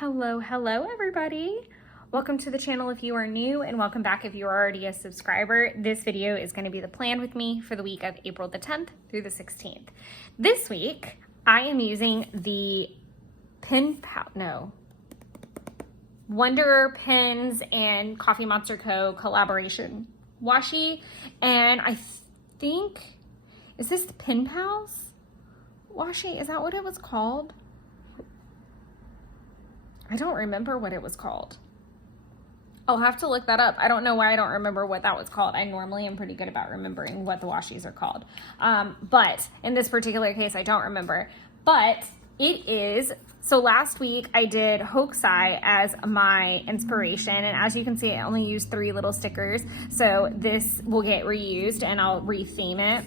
Hello everybody. Welcome to the channel if you are new, and welcome back if you are already a subscriber. This video is going to be the plan with me for the week of April the 10th through the 16th. This week, I am using the Wanderer Pens and Coffee Monster Co. collaboration washi, and I think, is this the Pen Pals washi? Is that what it was called? I don't remember what it was called. I'll have to look that up. I don't know why I don't remember what that was called. I normally am pretty good about remembering what the washis are called. But in this particular case, I don't remember. But it is, so last week I did Hokusai as my inspiration. And as you can see, I only used 3 little stickers. So this will get reused and I'll retheme it.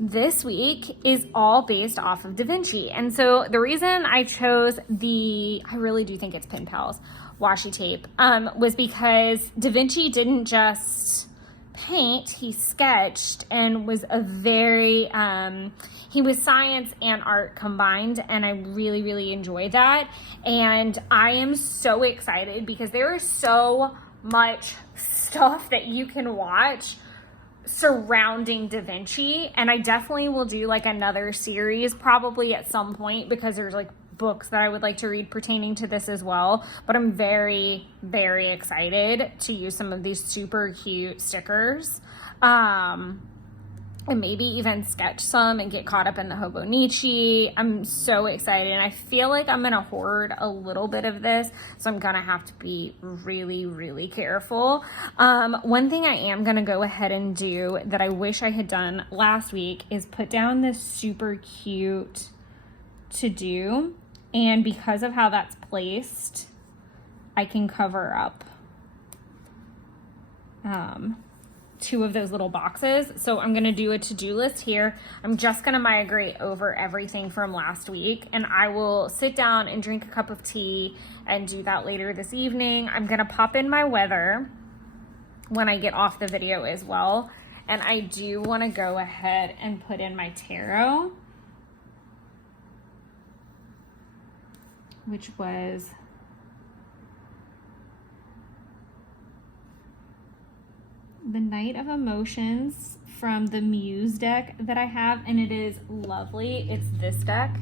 This week is all based off of Da Vinci. And so the reason I chose I really do think it's Pen Pals washi tape, was because Da Vinci didn't just paint, he sketched and was he was science and art combined, and I really, really enjoyed that. And I am so excited because there is so much stuff that you can watch surrounding Da Vinci, and I definitely will do like another series probably at some point, because there's like books that I would like to read pertaining to this as well. But I'm very, very excited to use some of these super cute stickers, and maybe even sketch some and get caught up in the Hobonichi. I'm so excited, and I feel like I'm gonna hoard a little bit of this, so I'm gonna have to be really, really careful. One thing I am gonna go ahead and do that I wish I had done last week is put down this super cute to do, and because of how that's placed, I can cover up 2 of those little boxes. So I'm gonna do a to-do list here. I'm just gonna migrate over everything from last week, and I will sit down and drink a cup of tea and do that later this evening. I'm gonna pop in my weather when I get off the video as well. And I do wanna go ahead and put in my tarot, which was the Knight of Emotions from the Muse deck that I have, and it is lovely. It's this deck,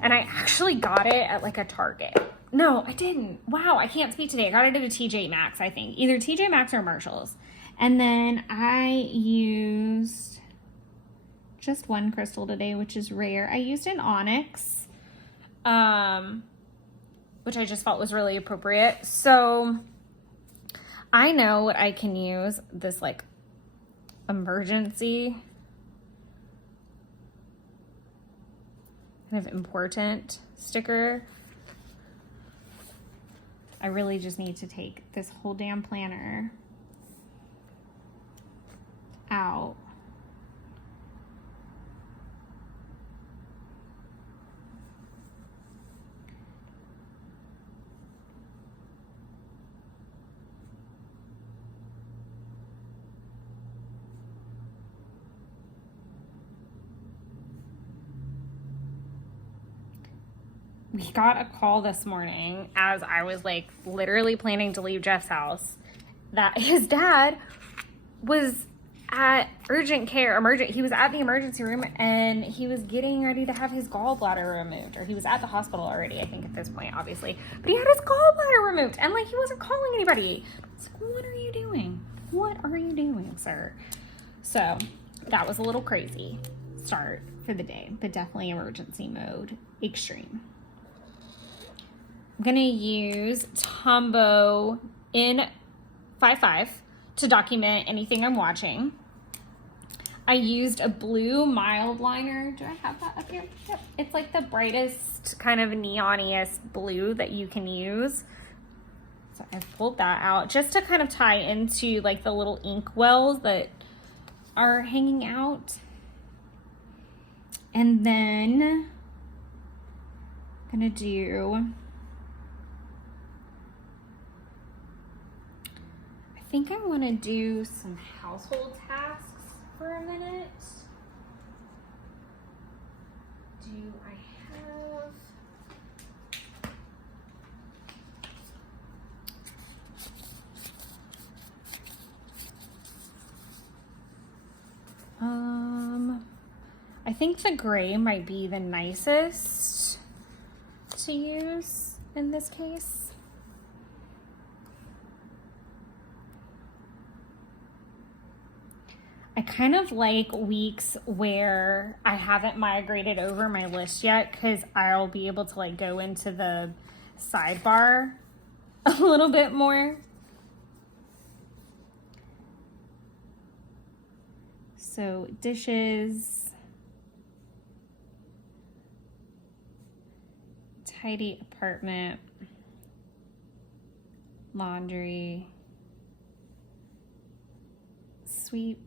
and I actually got it at like a Target. No, I didn't. Wow, I can't speak today. I got it at a TJ Maxx, I think. Either TJ Maxx or Marshall's. And then I used just one crystal today, which is rare. I used an onyx, which I just felt was really appropriate. So I know what I can use, this like emergency kind of important sticker. I really just need to take this whole damn planner out. We got a call this morning as I was like literally planning to leave Jeff's house that his dad was at he was at the emergency room, and he was getting ready to have his gallbladder removed, or he was at the hospital already, I think at this point, obviously, but he had his gallbladder removed, and like he wasn't calling anybody. It's like, what are you doing? What are you doing, sir? So that was a little crazy start for the day, but definitely emergency mode extreme. I'm gonna use Tombow in 5.5 to document anything I'm watching. I used a blue mild liner. Do I have that up here? Yep. It's like the brightest kind of neoniest blue that you can use. So I pulled that out just to kind of tie into like the little ink wells that are hanging out. And then I'm gonna do, I think I want to do some household tasks for a minute. Do I have think the gray might be the nicest to use in this case. I kind of like weeks where I haven't migrated over my list yet, because I'll be able to like go into the sidebar a little bit more. So dishes, tidy apartment, laundry, sweep,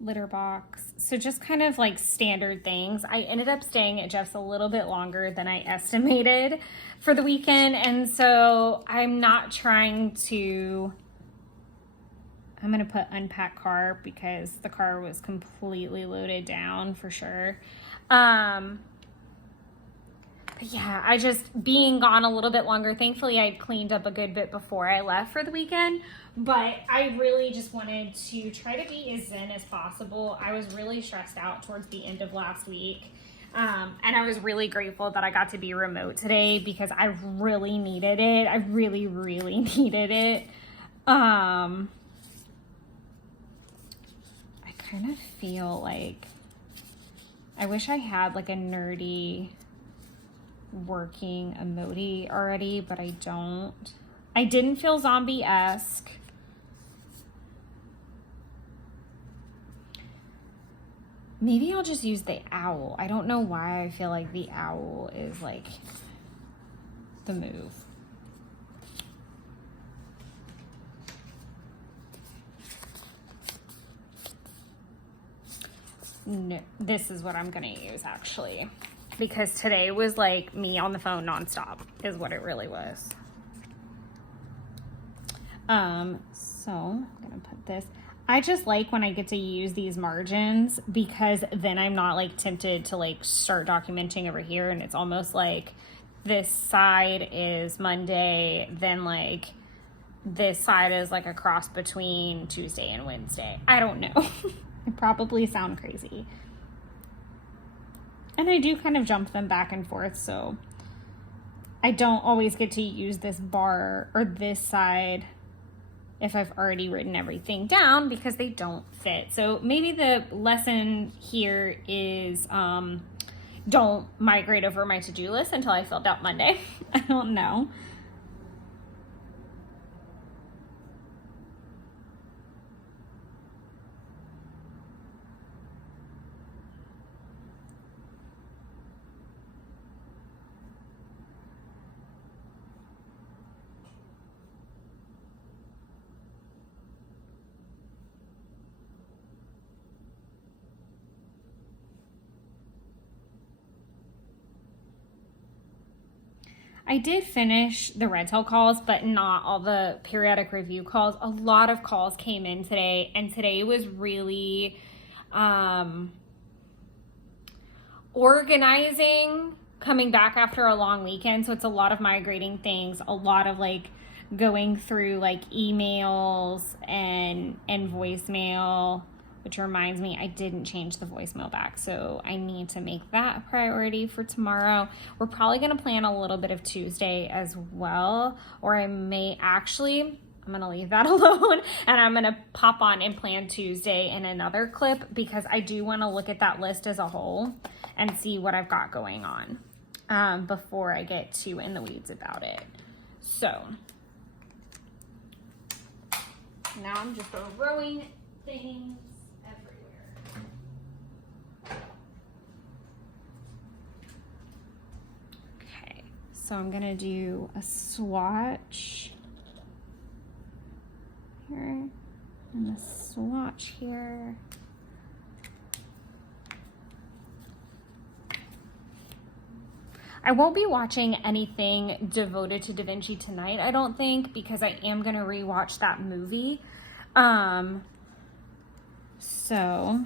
litter box. So just kind of like standard things. I ended up staying at Jeff's a little bit longer than I estimated for the weekend, and so I'm not trying to, I'm gonna put unpack car because the car was completely loaded down for sure. But yeah, I just, being gone a little bit longer, thankfully I cleaned up a good bit before I left for the weekend, but I really just wanted to try to be as zen as possible. I was really stressed out towards the end of last week, and I was really grateful that I got to be remote today because I really needed it. I really, really needed it. I kind of feel like I wish I had like a nerdy working emoji already, but I don't. I didn't feel zombie-esque. Maybe I'll just use the owl. I don't know why I feel like the owl is like the move. No, this is what I'm gonna use actually, because today was like me on the phone nonstop is what it really was. So I'm gonna put this. I just like when I get to use these margins because then I'm not like tempted to like start documenting over here, and it's almost like this side is Monday, then like this side is like a cross between Tuesday and Wednesday. I don't know. I probably sound crazy. And I do kind of jump them back and forth, so I don't always get to use this bar or this side if I've already written everything down because they don't fit. So maybe the lesson here is don't migrate over my to-do list until I filled out Monday. I don't know. I did finish the red tail calls, but not all the periodic review calls. A lot of calls came in today, and today was really organizing, coming back after a long weekend. So it's a lot of migrating things, a lot of like going through like emails and voicemail, which reminds me I didn't change the voicemail back, so I need to make that a priority for tomorrow. We're probably going to plan a little bit of Tuesday as well, or I may actually, I'm going to leave that alone and I'm going to pop on and plan Tuesday in another clip because I do want to look at that list as a whole and see what I've got going on before I get too in the weeds about it. So now I'm just throwing things everywhere. Okay, so I'm gonna do a swatch here and a swatch here. I won't be watching anything devoted to Da Vinci tonight, I don't think, because I am going to rewatch that movie. So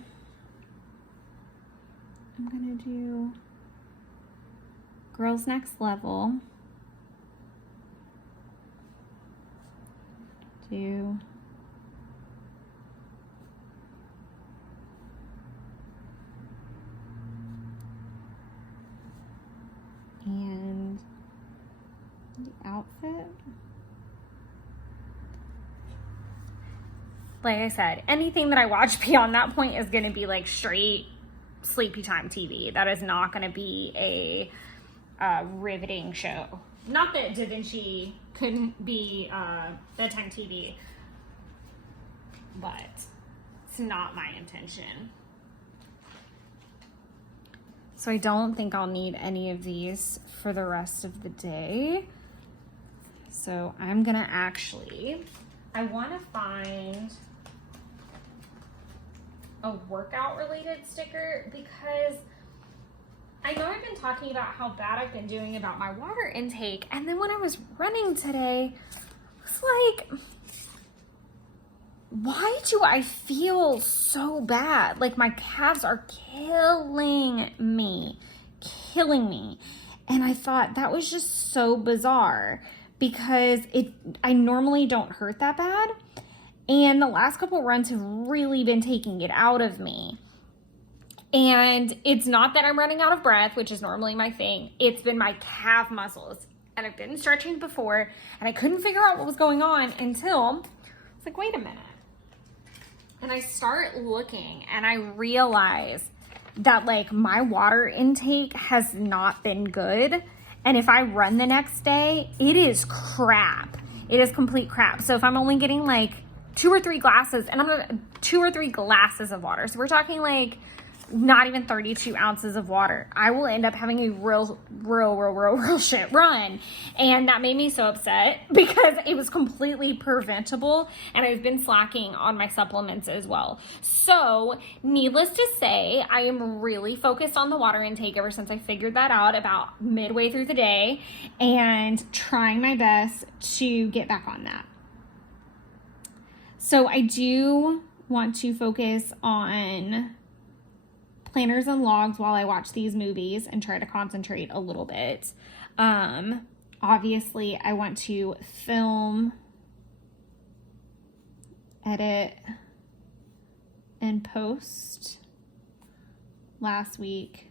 I'm going to do Girls Next Level. Do The outfit. Like I said, anything that I watch beyond that point is going to be like straight sleepy time TV. That is not going to be a riveting show. Not that Da Vinci couldn't be bedtime TV, but it's not my intention. So I don't think I'll need any of these for the rest of the day. So I'm gonna I wanna find a workout related sticker because I know I've been talking about how bad I've been doing about my water intake. And then when I was running today, I was like, why do I feel so bad? Like my calves are killing me. And I thought that was just so bizarre because I normally don't hurt that bad. And the last couple runs have really been taking it out of me. And it's not that I'm running out of breath, which is normally my thing. It's been my calf muscles. And I've been stretching before and I couldn't figure out what was going on until I was like, wait a minute. And I start looking and I realize that like my water intake has not been good. And if I run the next day, it is crap. It is complete crap. So if I'm only getting like 2 or 3 glasses, and I'm gonna 2 or 3 glasses of water. So we're talking like not even 32 ounces of water. I will end up having a real shit run. And that made me so upset because it was completely preventable and I've been slacking on my supplements as well. So needless to say, I am really focused on the water intake ever since I figured that out about midway through the day and trying my best to get back on that. So I do want to focus on planners and logs while I watch these movies and try to concentrate a little bit. Obviously, I want to film, edit, and post last week.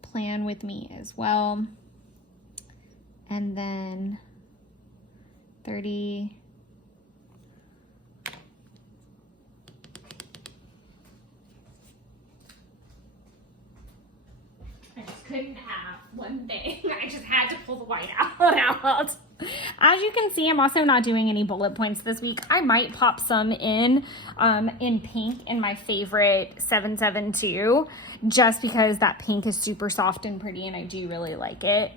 Plan with me as well. And then 30... couldn't have one thing. I just had to pull the white out. As you can see, I'm also not doing any bullet points this week. I might pop some in pink in my favorite 772 just because that pink is super soft and pretty and I do really like it.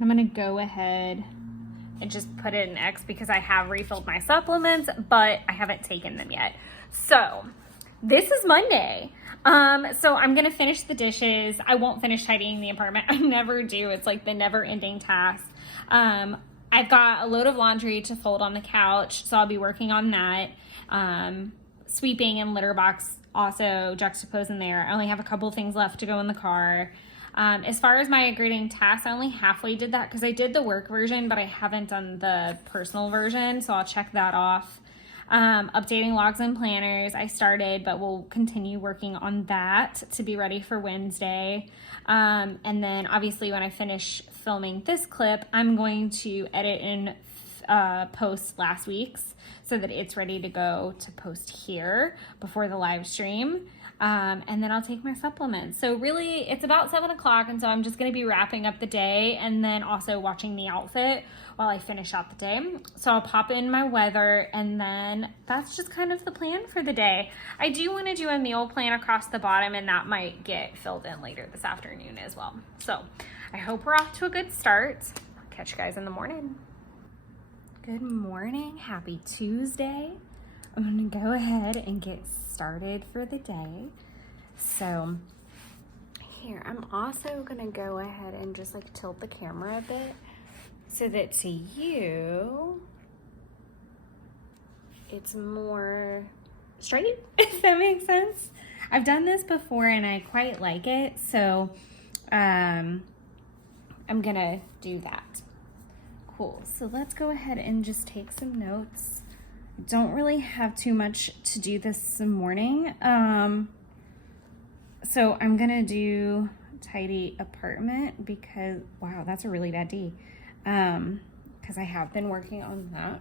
I'm going to go ahead and just put it in X because I have refilled my supplements, but I haven't taken them yet. So this is Monday. So I'm going to finish the dishes. I won't finish tidying the apartment. I never do. It's like the never ending task. I've got a load of laundry to fold on the couch, so I'll be working on that. Sweeping and litter box also juxtaposed in there. I only have a couple things left to go in the car. As far as my grading tasks, I only halfway did that because I did the work version, but I haven't done the personal version, so I'll check that off. Updating logs and planners, I started, but we'll continue working on that to be ready for Wednesday. And then obviously when I finish filming this clip, I'm going to edit and post last week's so that it's ready to go to post here before the live stream. And then I'll take my supplements. So really it's about 7 o'clock. And so I'm just going to be wrapping up the day and then also watching the outfit while I finish out the day. So I'll pop in my weather and then that's just kind of the plan for the day. I do want to do a meal plan across the bottom and that might get filled in later this afternoon as well. So I hope we're off to a good start. I'll catch you guys in the morning. Good morning. Happy Tuesday. I'm going to go ahead and get started for the day. So here, I'm also going to go ahead and just like tilt the camera a bit so that to you, it's more straight, if that makes sense. I've done this before and I quite like it, so I'm gonna do that. Cool, so let's go ahead and just take some notes. Don't really have too much to do this morning. So I'm gonna do tidy apartment because, wow, that's a really bad D. Because I have been working on that.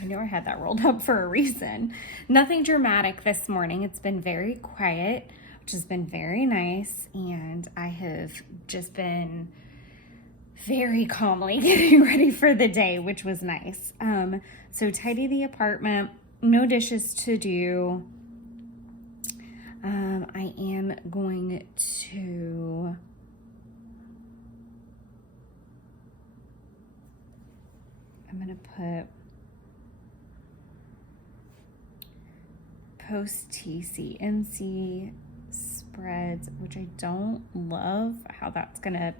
I knew I had that rolled up for a reason. Nothing dramatic this morning. It's been very quiet, which has been very nice. And I have just been very calmly getting ready for the day, which was nice. So tidy the apartment, no dishes to do. I am going to put post TCMC spreads, which I don't love how that's gonna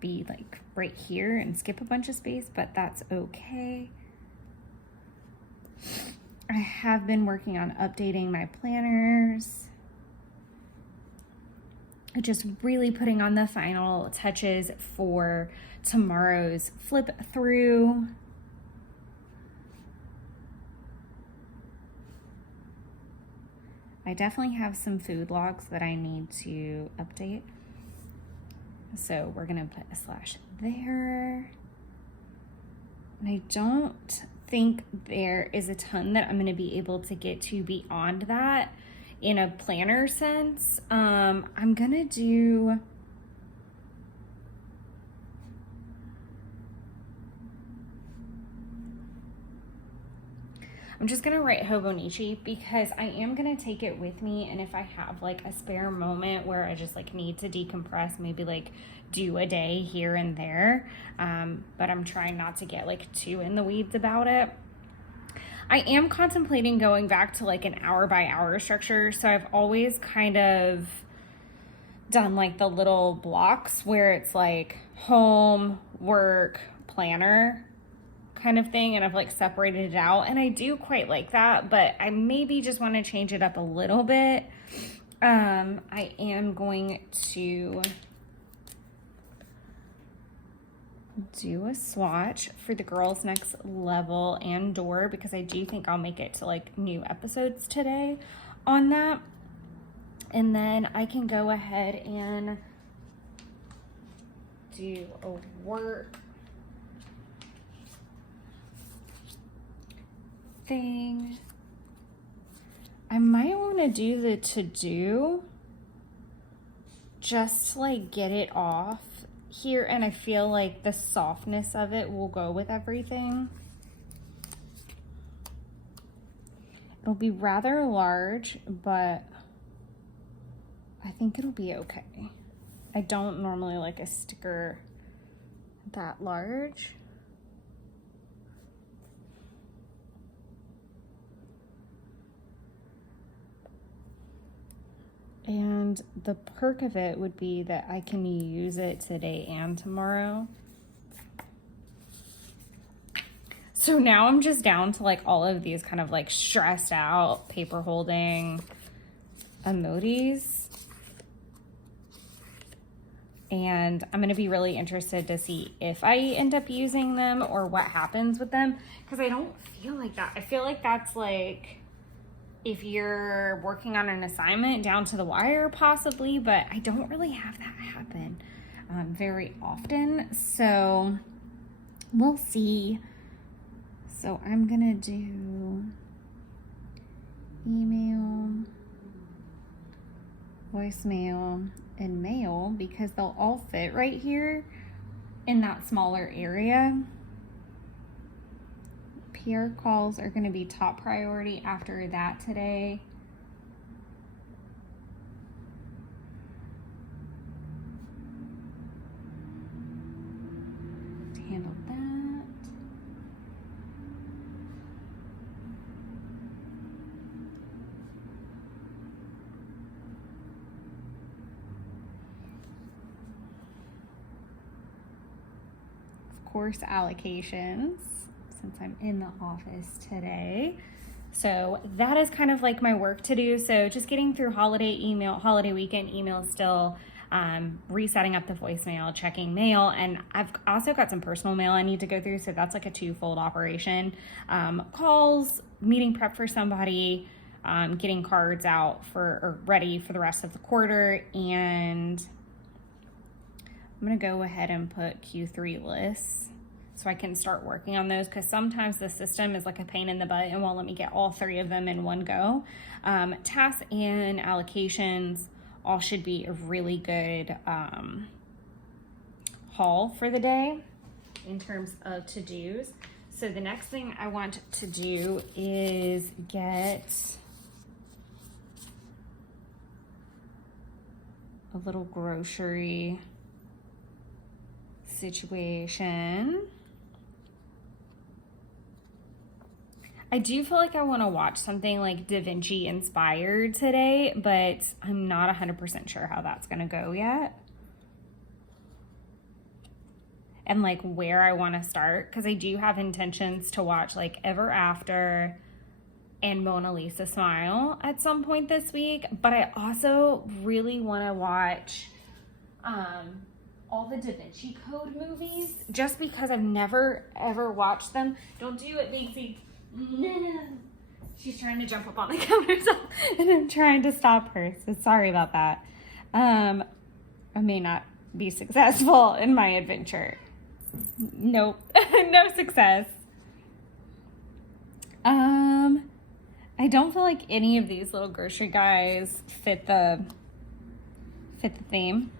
be like right here and skip a bunch of space, but that's okay. I have been working on updating my planners. Just really putting on the final touches for tomorrow's flip through. I definitely have some food logs that I need to update. So we're gonna put a slash there. And I don't think there is a ton that I'm gonna be able to get to beyond that in a planner sense. I'm gonna do, I'm just gonna write Hobonichi because I am gonna take it with me, and if I have like a spare moment where I just like need to decompress, maybe like do a day here and there, but I'm trying not to get like too in the weeds about it. I am contemplating going back to like an hour by hour structure. So I've always kind of done like the little blocks where it's like home, work, planner kind of thing. And I've like separated it out. And I do quite like that, but I maybe just want to change it up a little bit. I am going to do a swatch for the girls next level and door because I do think I'll make it to like new episodes today on that. And then I can go ahead and do a work thing. I might want to do the to-do just to like get it off here, and I feel like the softness of it will go with everything. It'll be rather large, but I think it'll be okay. I don't normally like a sticker that large. And the perk of it would be that I can use it today and tomorrow. So now I'm just down to like all of these kind of like stressed out paper holding emojis. And I'm going to be really interested to see if I end up using them or what happens with them. Because I don't feel like that. I feel like that's like if you're working on an assignment down to the wire possibly, but I don't really have that happen very often. So we'll see. So I'm gonna do email, voicemail, and mail because they'll all fit right here in that smaller area. PR calls are going to be top priority after that today. Handle that. Of course, allocations, since I'm in the office today. So that is kind of like my work to do. So just getting through holiday weekend emails still, resetting up the voicemail, checking mail, and I've also got some personal mail I need to go through. So that's like a twofold operation. Calls, meeting prep for somebody, getting cards out or ready for the rest of the quarter, and I'm gonna go ahead and put Q3 lists so I can start working on those, because sometimes the system is like a pain in the butt and won't let me get all 3 of them in one go. Tasks and allocations all should be a really good haul for the day in terms of to-dos. So the next thing I want to do is get a little grocery situation. I do feel like I want to watch something like Da Vinci inspired today, but I'm not 100% sure how that's going to go yet. And like where I want to start, because I do have intentions to watch like Ever After and Mona Lisa Smile at some point this week, but I also really want to watch all the Da Vinci Code movies, just because I've never ever watched them. Don't do it, Lacey. No. She's trying to jump up on the countertop and I'm trying to stop her, so sorry about that. I may not be successful in my adventure. Nope. No success. I don't feel like any of these little grocery guys fit the theme,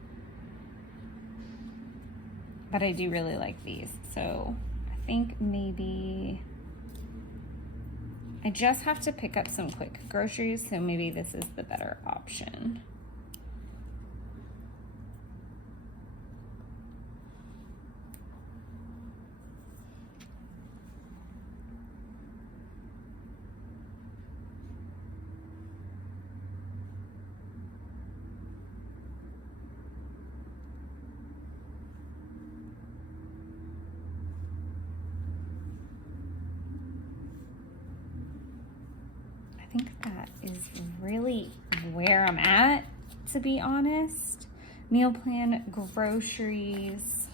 but I do really like these, so I think maybe I just have to pick up some quick groceries, so maybe this is the better option. I think that is really where I'm at, to be honest. Meal plan, groceries.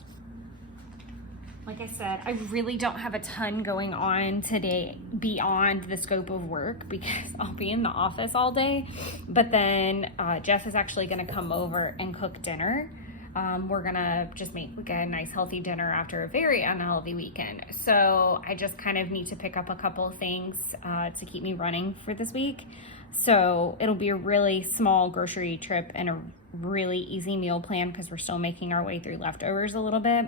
Like I said, I really don't have a ton going on today beyond the scope of work, because I'll be in the office all day. But then Jeff is actually going to come over and cook dinner. We're gonna just make like a nice healthy dinner after a very unhealthy weekend. So I just kind of need to pick up a couple of things to keep me running for this week. So it'll be a really small grocery trip and a really easy meal plan, because we're still making our way through leftovers a little bit.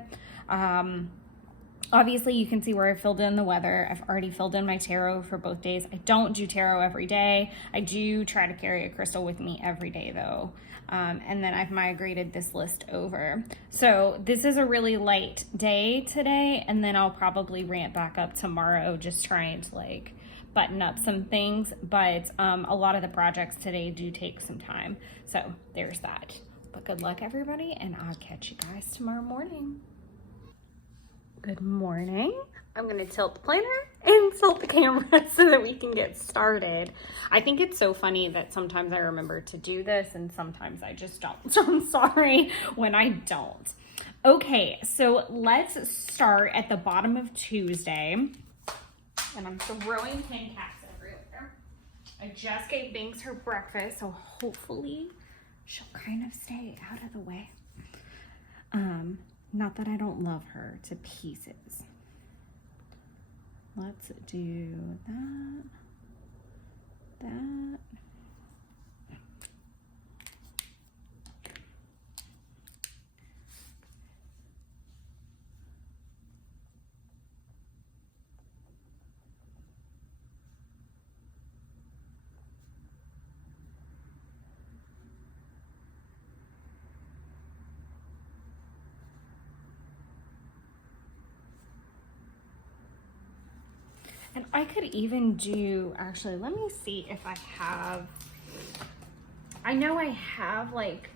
Obviously you can see where I filled in the weather. I've already filled in my tarot for both days. I don't do tarot every day. I do try to carry a crystal with me every day though. And then I've migrated this list over. So this is a really light day today, and then I'll probably ramp back up tomorrow, just trying to like button up some things. But a lot of the projects today do take some time. So there's that. But good luck everybody, and I'll catch you guys tomorrow morning. Good morning. I'm gonna tilt the planner and tilt the camera so that we can get started. I think it's so funny that sometimes I remember to do this and sometimes I just don't. So I'm sorry when I don't. Okay, so let's start at the bottom of Tuesday. And I'm throwing tin caps everywhere. I just gave Binks her breakfast, so hopefully she'll kind of stay out of the way. Not that I don't love her to pieces. Let's do that. And I could even do, actually, let me see if I have, I know I have like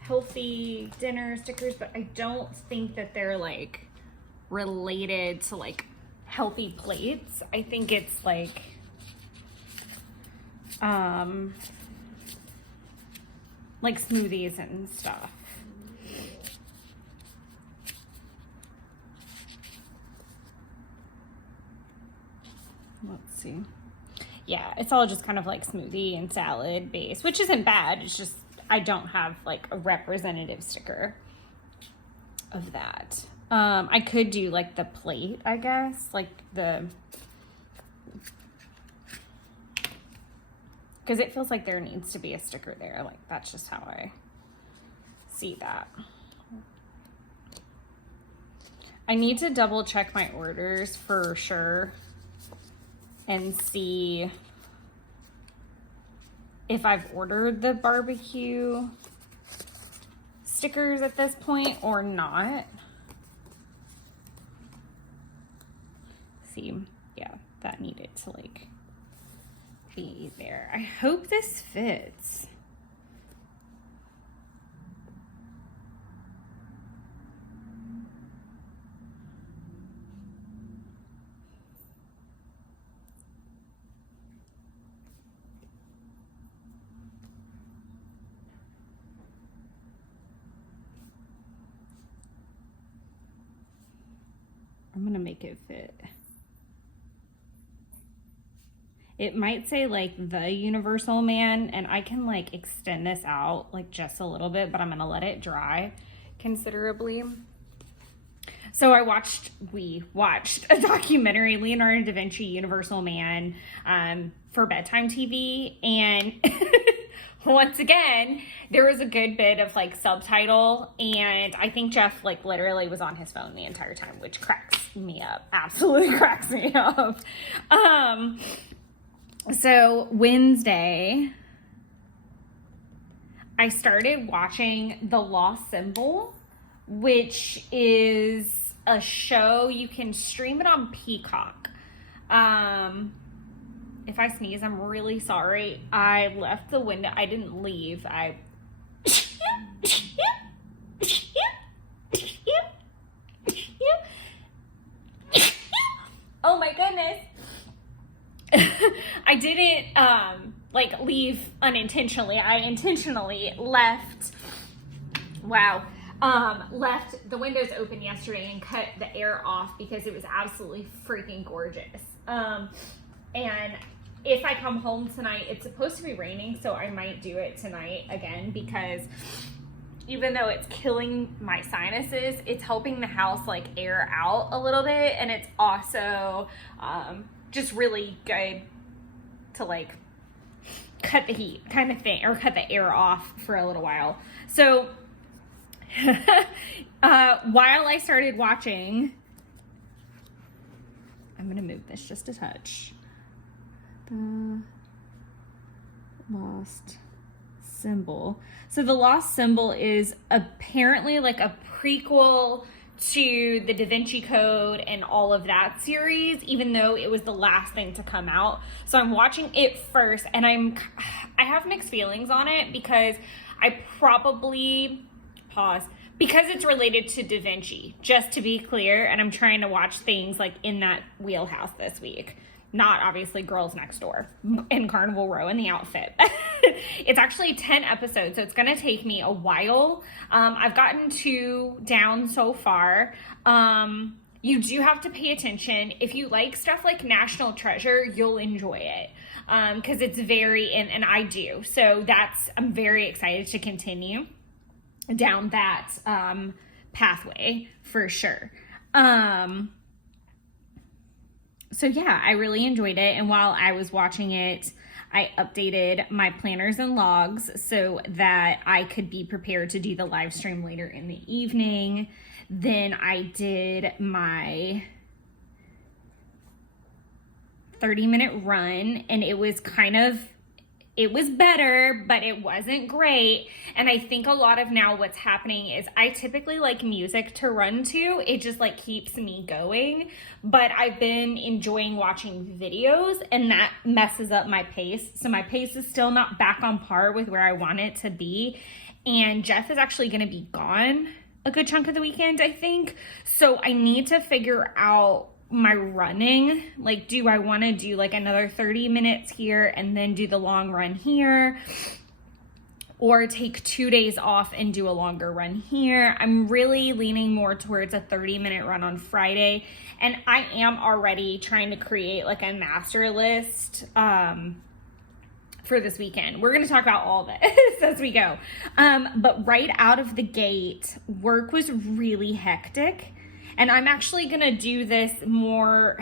healthy dinner stickers, but I don't think that they're like related to like healthy plates. I think it's like like smoothies and stuff. Let's see. Yeah, it's all just kind of like smoothie and salad based, which isn't bad. It's just I don't have like a representative sticker of that. I could do like the plate, I guess, like the, because it feels like there needs to be a sticker there. Like that's just how I see that. I need to double check my orders for sure and see if I've ordered the barbecue stickers at this point or not. See, yeah, that needed to like be there. I hope this fits. I'm gonna make it fit. It might say like the Universal Man, and I can like extend this out like just a little bit, but I'm gonna let it dry considerably. So we watched a documentary, Leonardo da Vinci Universal Man, for bedtime TV, and once again, there was a good bit of like subtitle, and I think Jeff like literally was on his phone the entire time, which cracks me up, absolutely cracks me up. So Wednesday, I started watching The Lost Symbol, which is a show. You can stream it on Peacock. If I sneeze, I'm really sorry. I left the window. I didn't leave. Oh my goodness. I didn't like leave unintentionally. I intentionally left. Wow. Left the windows open yesterday and cut the air off because it was absolutely freaking gorgeous. And if I come home tonight, it's supposed to be raining, so I might do it tonight again, because even though it's killing my sinuses, it's helping the house like air out a little bit, and it's also just really good to like cut the heat kind of thing, or cut the air off for a little while. So while I started watching, I'm gonna move this just a touch. The Lost Symbol. So The Lost Symbol is apparently like a prequel to the Da Vinci Code and all of that series, even though it was the last thing to come out. So I'm watching it first, and I have mixed feelings on it, because I probably because it's related to Da Vinci, just to be clear, and I'm trying to watch things like in that wheelhouse this week. Not obviously Girls Next Door in Carnival Row in the outfit. It's actually 10 episodes, so it's going to take me a while. I've gotten 2 down so far. You do have to pay attention. If you like stuff like National Treasure, you'll enjoy it, because it's very, and I do. So I'm very excited to continue down that pathway for sure. So yeah, I really enjoyed it. And while I was watching it, I updated my planners and logs so that I could be prepared to do the live stream later in the evening. Then I did my 30-minute run, and it was better, but it wasn't great. And I think a lot of now what's happening is I typically like music to run to. It just like keeps me going. But I've been enjoying watching videos, and that messes up my pace. So my pace is still not back on par with where I want it to be. And Jeff is actually going to be gone a good chunk of the weekend, I think. So I need to figure out my running. Like, do I want to do like another 30 minutes here and then do the long run here? Or take 2 days off and do a longer run here? I'm really leaning more towards a 30-minute run on Friday. And I am already trying to create like a master list for this weekend. We're going to talk about all this as we go. But right out of the gate, work was really hectic. And I'm actually going to do this more,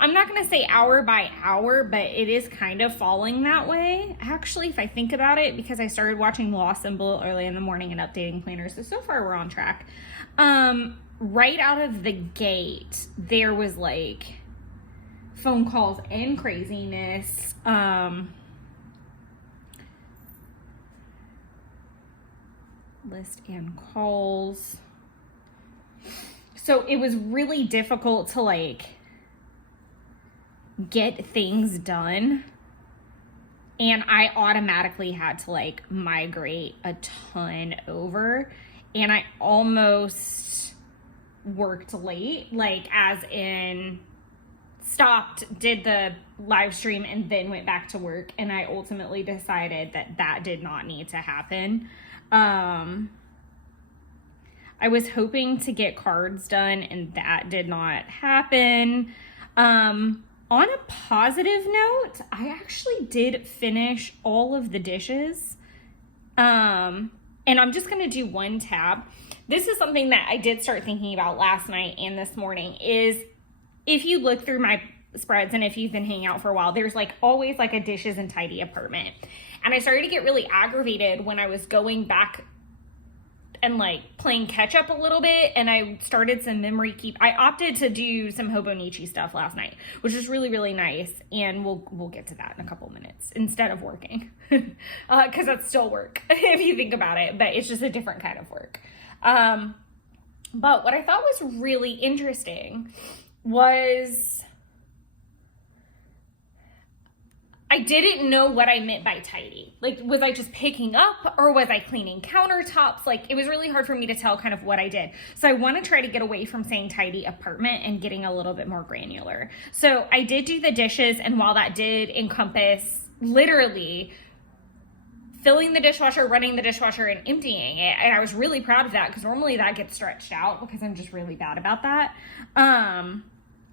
I'm not going to say hour by hour, but it is kind of falling that way. Actually, if I think about it, because I started watching Law Symbol early in the morning and updating planners. So far we're on track. Right out of the gate, there was like phone calls and craziness. List and calls. So it was really difficult to like get things done. And I automatically had to like migrate a ton over. And I almost worked late, like as in stopped, did the live stream, and then went back to work. And I ultimately decided that that did not need to happen. I was hoping to get cards done, and that did not happen. On a positive note, I actually did finish all of the dishes. And I'm just going to do one tab. This is something that I did start thinking about last night and this morning is if you look through my spreads and if you've been hanging out for a while, there's like always like a dishes and tidy apartment. And I started to get really aggravated when I was going back and like playing catch up a little bit, and I started some memory keep. I opted to do some Hobonichi stuff last night, which is really, really nice, and we'll get to that in a couple minutes instead of working, because that's still work if you think about it, but it's just a different kind of work. But what I thought was really interesting was I didn't know what I meant by tidy. Like, was I just picking up or was I cleaning countertops? Like, it was really hard for me to tell kind of what I did. So I want to try to get away from saying tidy apartment and getting a little bit more granular. So I did do the dishes, and while that did encompass literally filling the dishwasher, running the dishwasher, and emptying it, and I was really proud of that because normally that gets stretched out because I'm just really bad about that.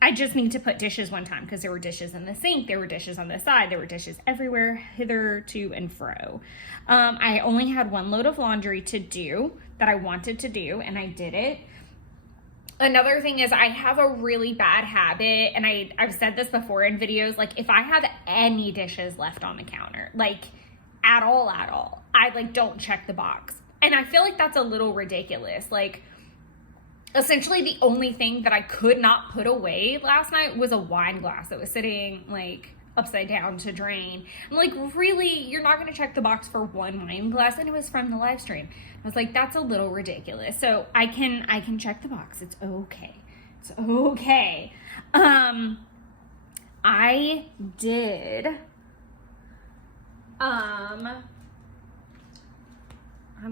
I just need to put dishes one time because there were dishes in the sink, there were dishes on the side, there were dishes everywhere, hither, to, and fro. I only had one load of laundry to do that I wanted to do, and I did it. Another thing is I have a really bad habit, and I've said this before in videos, like if I have any dishes left on the counter, like at all, I like don't check the box. And I feel like that's a little ridiculous. Like, essentially the only thing that I could not put away last night was a wine glass that was sitting like upside down to drain. I'm like, really? You're not going to check the box for one wine glass? And it was from the live stream. I was like, that's a little ridiculous. So I can check the box. It's okay. It's okay. I did, I'm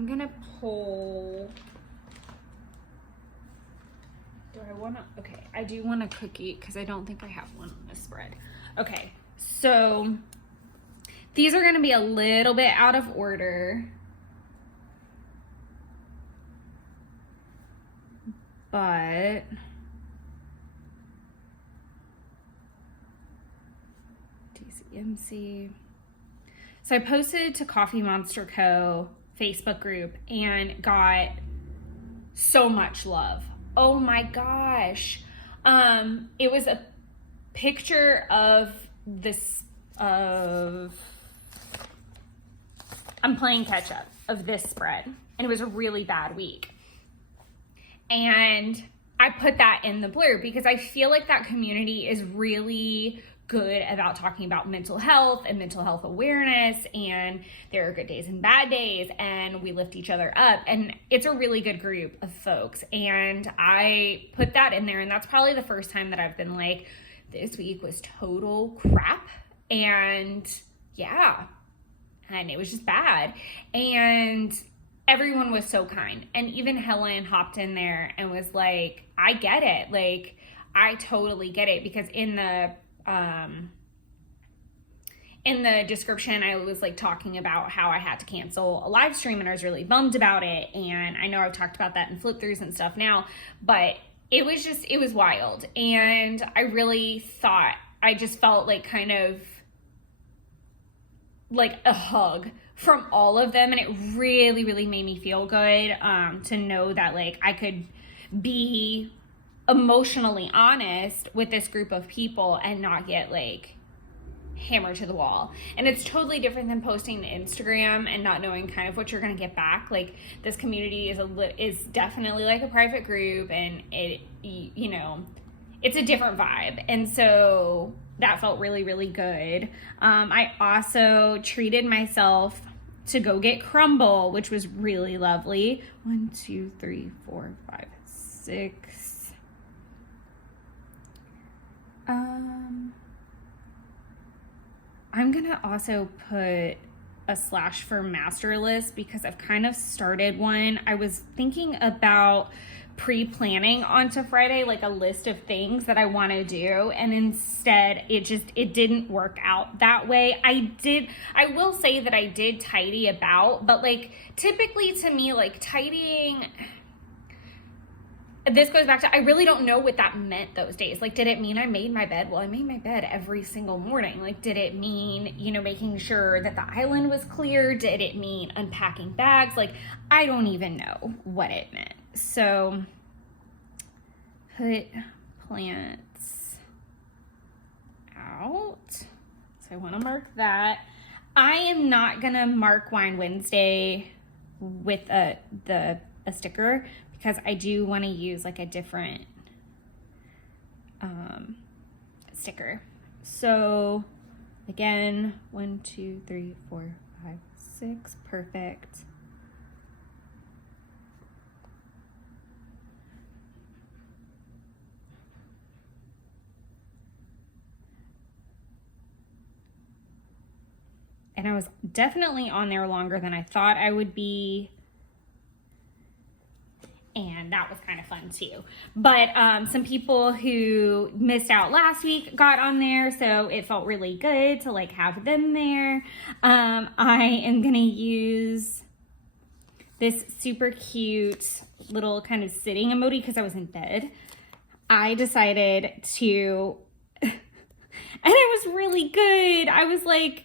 going to pull, do I want to, okay, I do want a cookie because I don't think I have one on this spread. Okay, so these are going to be a little bit out of order, but DCMC. So I posted to Coffee Monster Co. Facebook group and got so much love. Oh my gosh. It was a picture of this, I'm playing catch up of this spread, and it was a really bad week. And I put that in the blurb because I feel like that community is really good about talking about mental health and mental health awareness, and there are good days and bad days, and we lift each other up, and it's a really good group of folks. And I put that in there, and that's probably the first time that I've been like, this week was total crap, and yeah, and it was just bad. And everyone was so kind, and even Helen hopped in there and was like, I get it, like I totally get it, because in the description, I was like talking about how I had to cancel a live stream and I was really bummed about it. And I know I've talked about that in flip throughs and stuff now, but it was wild. And I really thought, I just felt like kind of like a hug from all of them. And it really, really made me feel good to know that like I could be emotionally honest with this group of people and not get like hammer to the wall. And it's totally different than posting to Instagram and not knowing kind of what you're going to get back. Like, this community is definitely like a private group, and it, you know, it's a different vibe. And so that felt really, really good. I also treated myself to go get crumble, which was really lovely. 1, 2, 3, 4, 5, 6. I'm gonna also put a slash for master list because I've kind of started one. I was thinking about pre-planning onto Friday, like a list of things that I want to do, and instead it didn't work out that way. I will say that I did tidy about, but like typically to me, like tidying, this goes back to, I really don't know what that meant those days. Like, did it mean I made my bed? Well, I made my bed every single morning. Like, did it mean, you know, making sure that the island was clear? Did it mean unpacking bags? Like, I don't even know what it meant. So, put plants out. So I want to mark that. I am not going to mark Wine Wednesday with a sticker, because I do want to use like a different sticker. So again, 1, 2, 3, 4, 5, 6, perfect. And I was definitely on there longer than I thought I would be. And that was kind of fun too. But some people who missed out last week got on there, so it felt really good to like have them there. I am gonna use this super cute little kind of sitting emoji because I was in bed. I decided to, and it was really good. I was like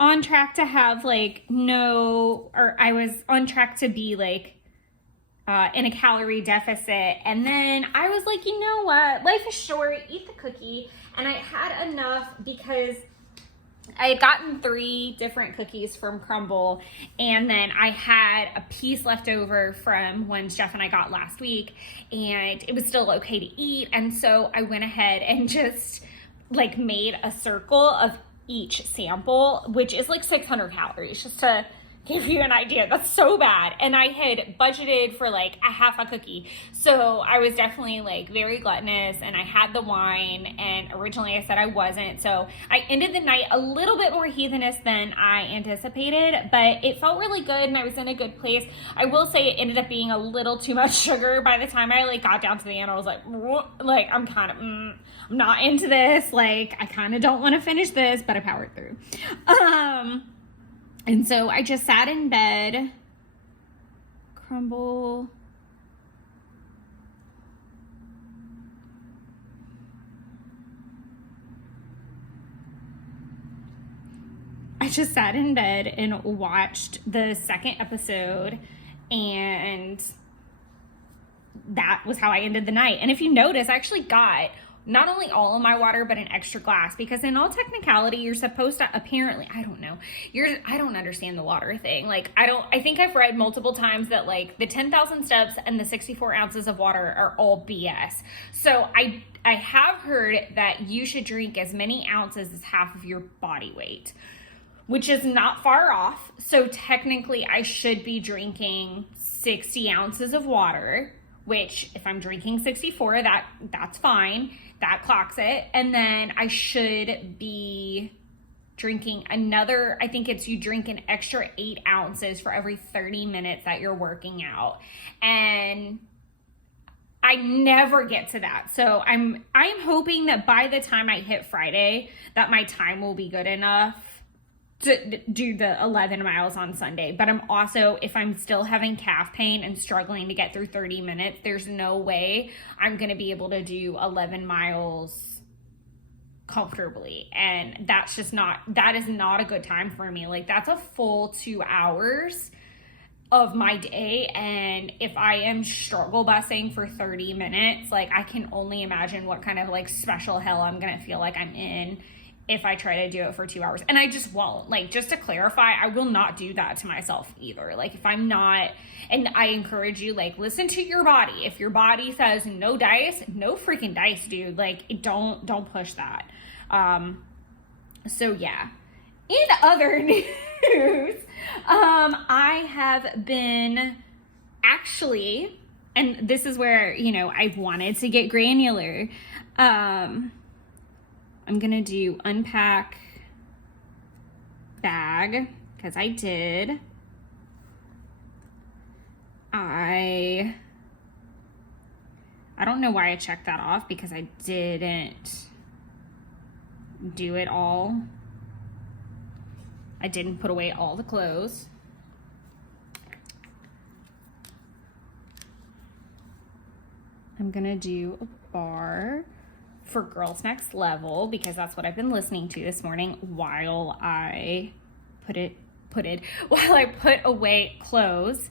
on track to have like I was on track to be like in a calorie deficit. And then I was like, you know what? Life is short. Eat the cookie. And I had enough because I had gotten 3 different cookies from Crumble. And then I had a piece left over from when Jeff and I got last week. And it was still okay to eat. And so I went ahead and just like made a circle of each sample, which is like 600 calories, just to give you an idea. That's so bad. And I had budgeted for like a half a cookie. So I was definitely like very gluttonous, and I had the wine, and originally I said I wasn't. So I ended the night a little bit more heathenous than I anticipated, but it felt really good and I was in a good place. I will say it ended up being a little too much sugar. By the time I like got down to the end, I was like I'm kind of, I'm not into this. Like, I kind of don't want to finish this, but I powered through. And so I just sat in bed, Crumble. I just sat in bed and watched the second episode, and that was how I ended the night. And if you notice, I actually got not only all of my water, but an extra glass, because in all technicality, you're supposed to, apparently, I don't know, I don't understand the water thing. Like, I think I've read multiple times that like the 10,000 steps and the 64 ounces of water are all BS. So I have heard that you should drink as many ounces as half of your body weight, which is not far off. So technically I should be drinking 60 ounces of water, which if I'm drinking 64, that's fine. That clocks it. And then I should be drinking another, I think it's, you drink an extra 8 ounces for every 30 minutes that you're working out. And I never get to that. So I'm hoping that by the time I hit Friday, that my time will be good enough to do the 11 miles on Sunday. But I'm also, if I'm still having calf pain and struggling to get through 30 minutes, there's no way I'm going to be able to do 11 miles comfortably. And that's just not, that is not a good time for me. Like, that's a full 2 hours of my day, and if I am struggle busing for 30 minutes, like, I can only imagine what kind of like special hell I'm gonna feel like I'm in if I try to do it for 2 hours. And I just won't. Like, just to clarify, I will not do that to myself either. Like, if I'm not, and I encourage you, like, listen to your body. If your body says no dice, no freaking dice, dude. Like, don't push that. So yeah. In other news, I have been actually, and this is where, you know, I wanted to get granular. I'm going to do unpack bag, because I did. I don't know why I checked that off, because I didn't do it all. I didn't put away all the clothes. I'm gonna do a bar for Girls Next Level, because that's what I've been listening to this morning while I while I put away clothes.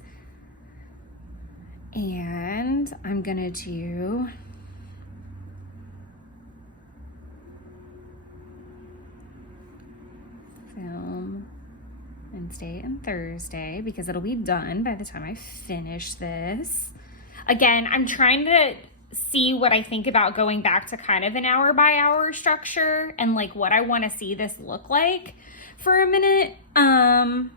And I'm gonna do film Wednesday and Thursday, because it'll be done by the time I finish this. Again, I'm trying to see what I think about going back to kind of an hour by hour structure, and like what I want to see this look like for a minute. And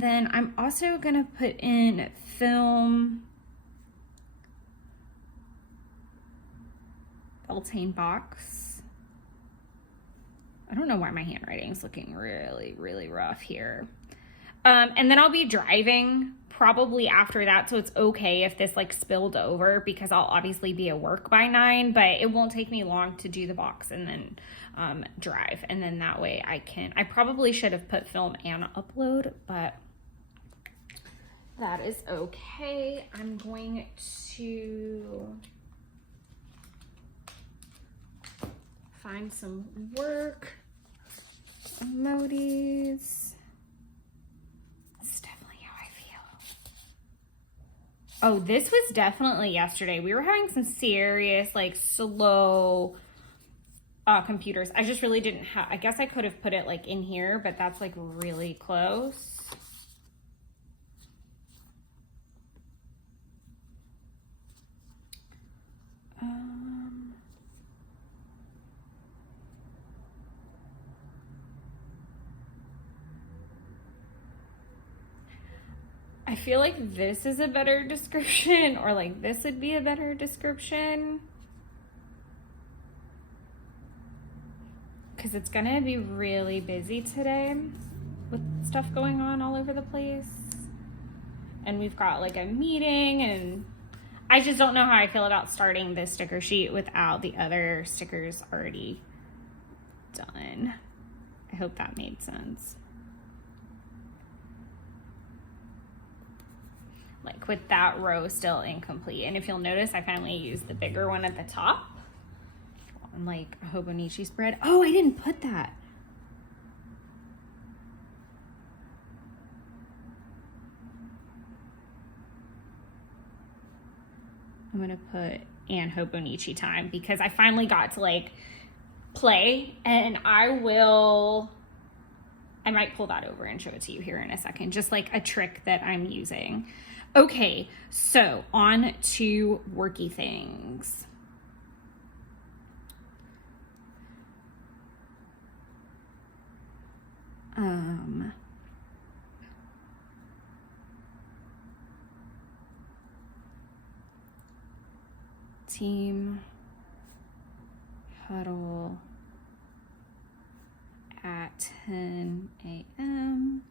then I'm also gonna put in film Beltane box. I don't know why my handwriting is looking really, really rough here. And then I'll be driving probably after that, so it's okay if this like spilled over, because I'll obviously be at work by 9, but it won't take me long to do the box and then drive. And then that way I probably should have put film and upload, but that is okay. I'm going to find some work emojis. That's definitely how I feel. Oh, this was definitely yesterday. We were having some serious, like, slow computers. I just really didn't have, I guess I could have put it like in here, but that's like really close. I feel like this is a better description, or like this would be a better description, because it's gonna be really busy today with stuff going on all over the place, and we've got like a meeting, and I just don't know how I feel about starting this sticker sheet without the other stickers already done. I hope that made sense. Like with that row still incomplete. And if you'll notice, I finally used the bigger one at the top on like a Hobonichi spread. Oh, I didn't put that. I'm gonna put and Hobonichi time, because I finally got to like play, and I might pull that over and show it to you here in a second, just like a trick that I'm using. Okay, so on to worky things. Team huddle at 10 a.m.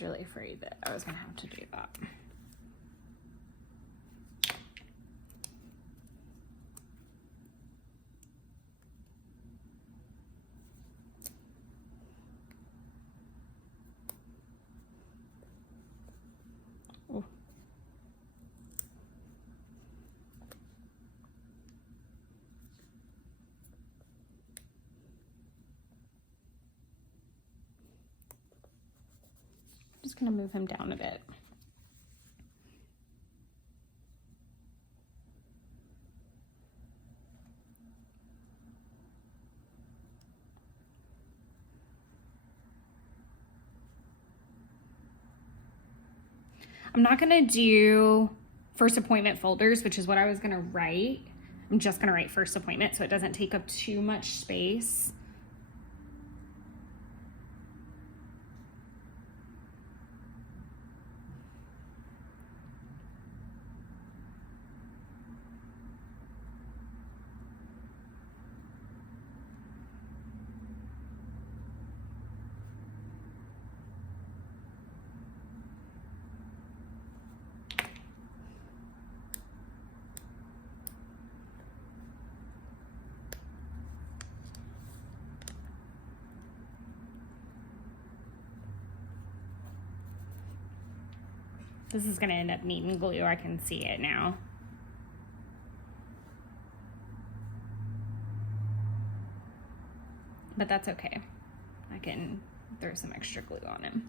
was really afraid that I was gonna have to do that. Ooh. I'm just gonna move him down a bit. I'm not gonna do first appointment folders, which is what I was gonna write. I'm just gonna write first appointment so it doesn't take up too much space. This is gonna end up needing glue. I can see it now. But that's okay. I can throw some extra glue on him.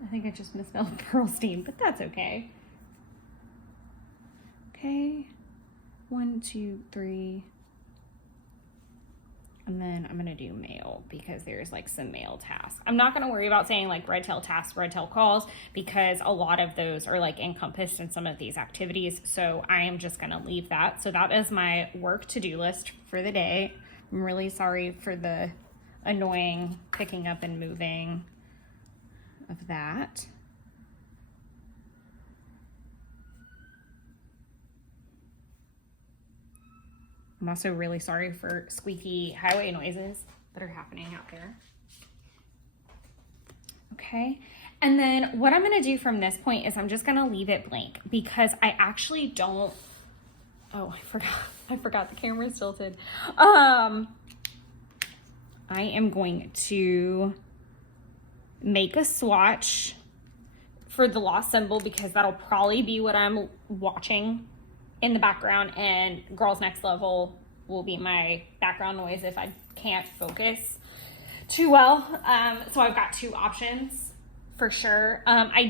I think I just misspelled Pearlstein, but that's okay. Okay, 1, 2, 3. And then I'm gonna do mail because there's like some mail tasks. I'm not gonna worry about saying like red tail tasks, red tail calls, because a lot of those are like encompassed in some of these activities. So I am just gonna leave that. So that is my work to-do list for the day. I'm really sorry for the annoying picking up and moving of that. I'm also really sorry for squeaky highway noises that are happening out there. Okay, and then what I'm gonna do from this point is I'm just gonna leave it blank because I actually don't, oh, I forgot the camera's tilted. I am going to make a swatch for the lost symbol because that'll probably be what I'm watching in the background, and Girls Next Level will be my background noise if I can't focus too well. So I've got two options for sure. I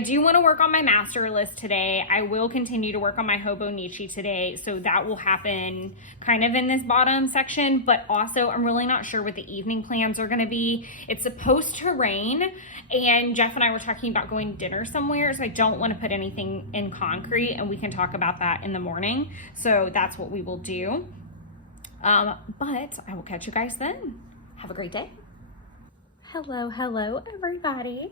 do want to work on my master list today. I will continue to work on my Hobonichi today, so that will happen kind of in this bottom section, but also I'm really not sure what the evening plans are going to be. It's supposed to rain, and Jeff and I were talking about going to dinner somewhere, so I don't want to put anything in concrete, and we can talk about that in the morning. So that's what we will do. But I will catch you guys then. Have a great day. Hello, everybody.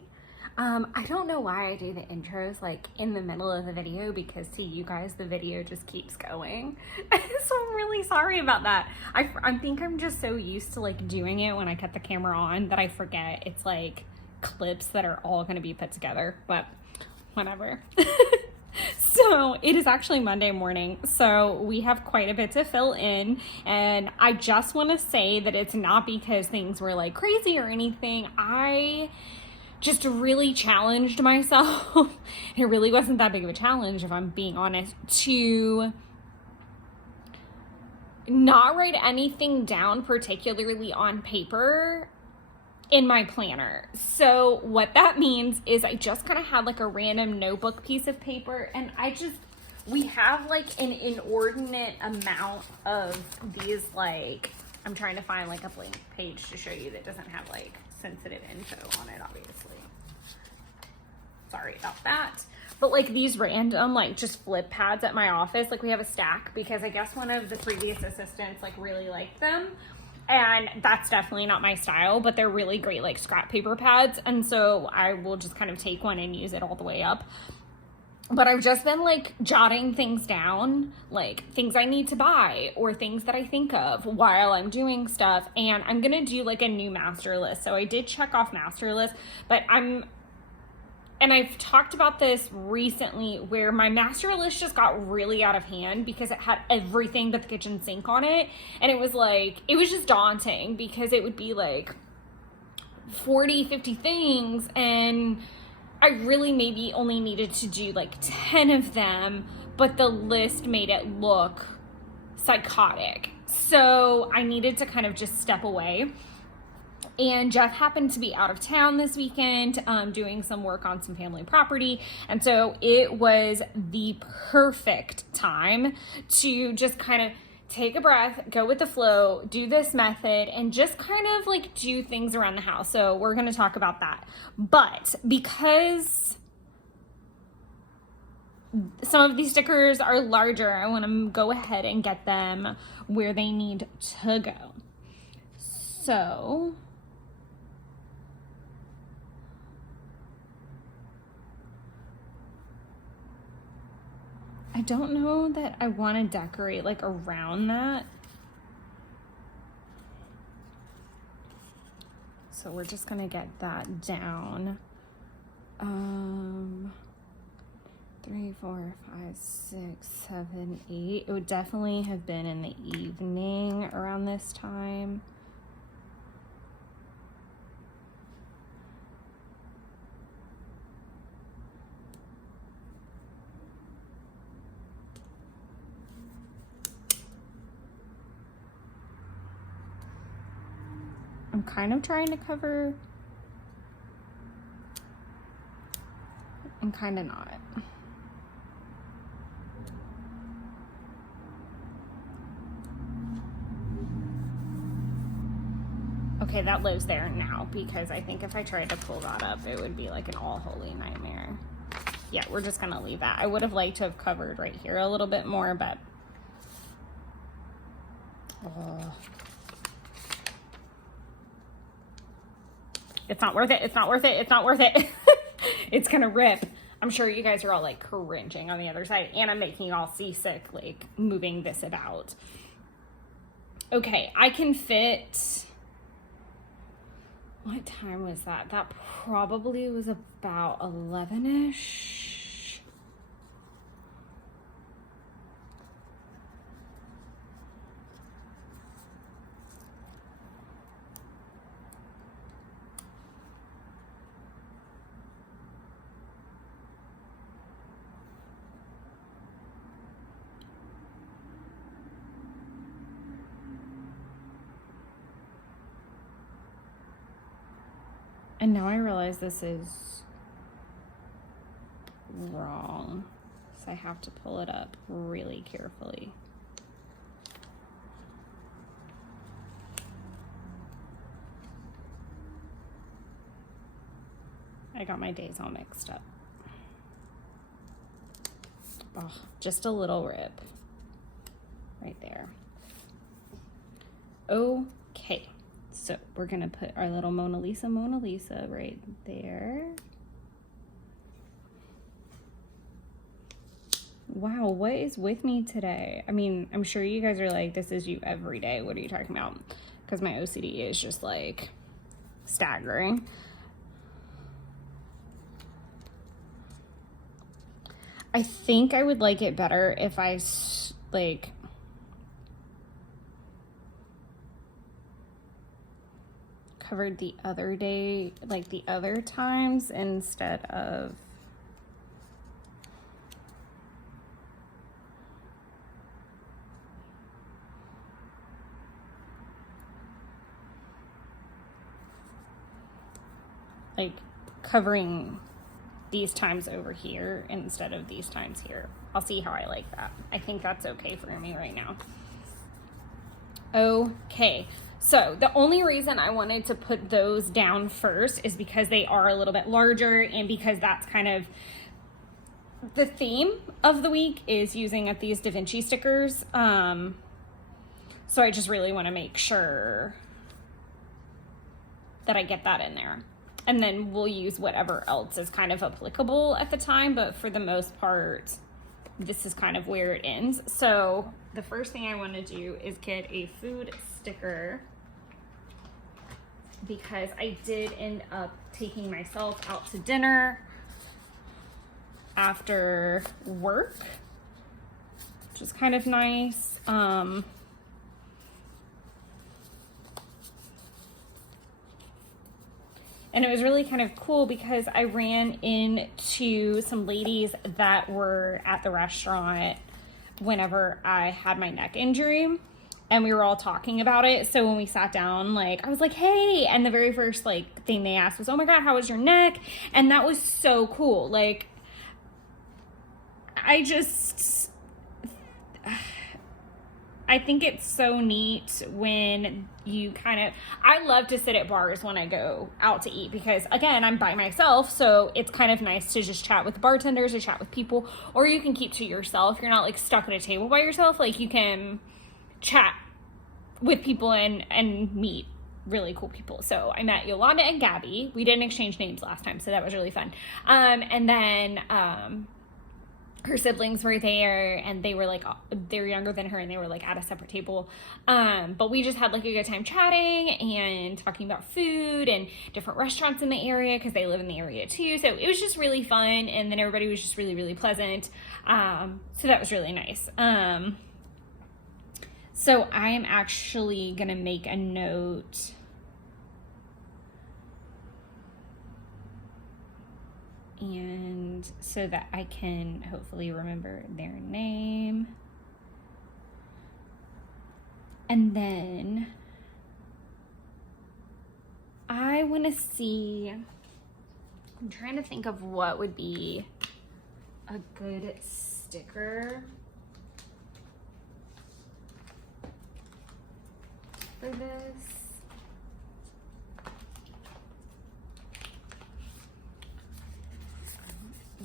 I don't know why I do the intros like in the middle of the video, because to you guys the video just keeps going. So I'm really sorry about that. I think I'm just so used to like doing it when I cut the camera on that I forget it's like clips that are all going to be put together, but whatever. So it is actually Monday morning, so we have quite a bit to fill in, and I just want to say that it's not because things were like crazy or anything. I just really challenged myself. It really wasn't that big of a challenge, if I'm being honest, to not write anything down particularly on paper in my planner. So what that means is I just kind of had like a random notebook piece of paper, and we have like an inordinate amount of these, like, I'm trying to find like a blank page to show you that doesn't have like sensitive info on it, obviously. Sorry about that. But like these random like just flip pads at my office, like we have a stack because I guess one of the previous assistants like really liked them. And that's definitely not my style, but they're really great like scrap paper pads. And so I will just kind of take one and use it all the way up. But I've just been like jotting things down, like things I need to buy or things that I think of while I'm doing stuff. And I'm going to do like a new master list. So I did check off master list, but and I've talked about this recently where my master list just got really out of hand because it had everything but the kitchen sink on it. And it was just daunting because it would be like 40, 50 things. And I really maybe only needed to do like 10 of them, but the list made it look psychotic. So I needed to kind of just step away. And Jeff happened to be out of town this weekend, doing some work on some family property. And so it was the perfect time to just kind of take a breath, go with the flow, do this method, and just kind of like do things around the house. So we're going to talk about that. But because some of these stickers are larger, I want to go ahead and get them where they need to go. So I don't know that I want to decorate like around that. So we're just going to get that down. 3, 4, 5, 6, 7, 8. It would definitely have been in the evening around this time. I'm kind of trying to cover and kind of not. Okay, that lives there now because I think if I tried to pull that up, it would be like an all holy nightmare. Yeah, we're just gonna leave that. I would have liked to have covered right here a little bit more, but it's not worth it. It's not worth it. It's not worth it. It's gonna rip. I'm sure you guys are all like cringing on the other side, and I'm making you all seasick, like moving this about. Okay, I can fit. What time was that? That probably was about 11-ish. And now I realize this is wrong. So I have to pull it up really carefully. I got my days all mixed up. Oh, just a little rip right there. Okay. So we're gonna put our little Mona Lisa right there. Wow, what is with me today? I mean, I'm sure you guys are like, this is you every day. What are you talking about? Because my OCD is just like staggering. I think I would like it better if I like covered the other day, like the other times, instead of like covering these times over here instead of these times here. I'll see how I like that. I think that's okay for me right now. Okay. So the only reason I wanted to put those down first is because they are a little bit larger, and because that's kind of the theme of the week is using these Da Vinci stickers. So I just really want to make sure that I get that in there. And then we'll use whatever else is kind of applicable at the time. But for the most part, this is kind of where it ends. So the first thing I want to do is get a food sticker, because I did end up taking myself out to dinner after work, which is kind of nice. And it was really kind of cool because I ran into some ladies that were at the restaurant whenever I had my neck injury, and we were all talking about it. So when we sat down, like, I was like, hey, and the very first like thing they asked was, oh my God, how was your neck? And that was so cool. Like, I think it's so neat when you I love to sit at bars when I go out to eat, because again, I'm by myself. So it's kind of nice to just chat with bartenders or chat with people, or you can keep to yourself. You're not like stuck at a table by yourself. Like, you can chat with people and meet really cool people. So I met Yolanda and Gabby. We didn't exchange names last time, so that was really fun. And then, her siblings were there, and they were like, they're younger than her, and they were like at a separate table. But we just had like a good time chatting and talking about food and different restaurants in the area, because they live in the area too. So it was just really fun. And then everybody was just really, really pleasant. So that was really nice. So I am actually going to make a note and so that I can hopefully remember their name. And then I want to see, I'm trying to think of what would be a good sticker for this.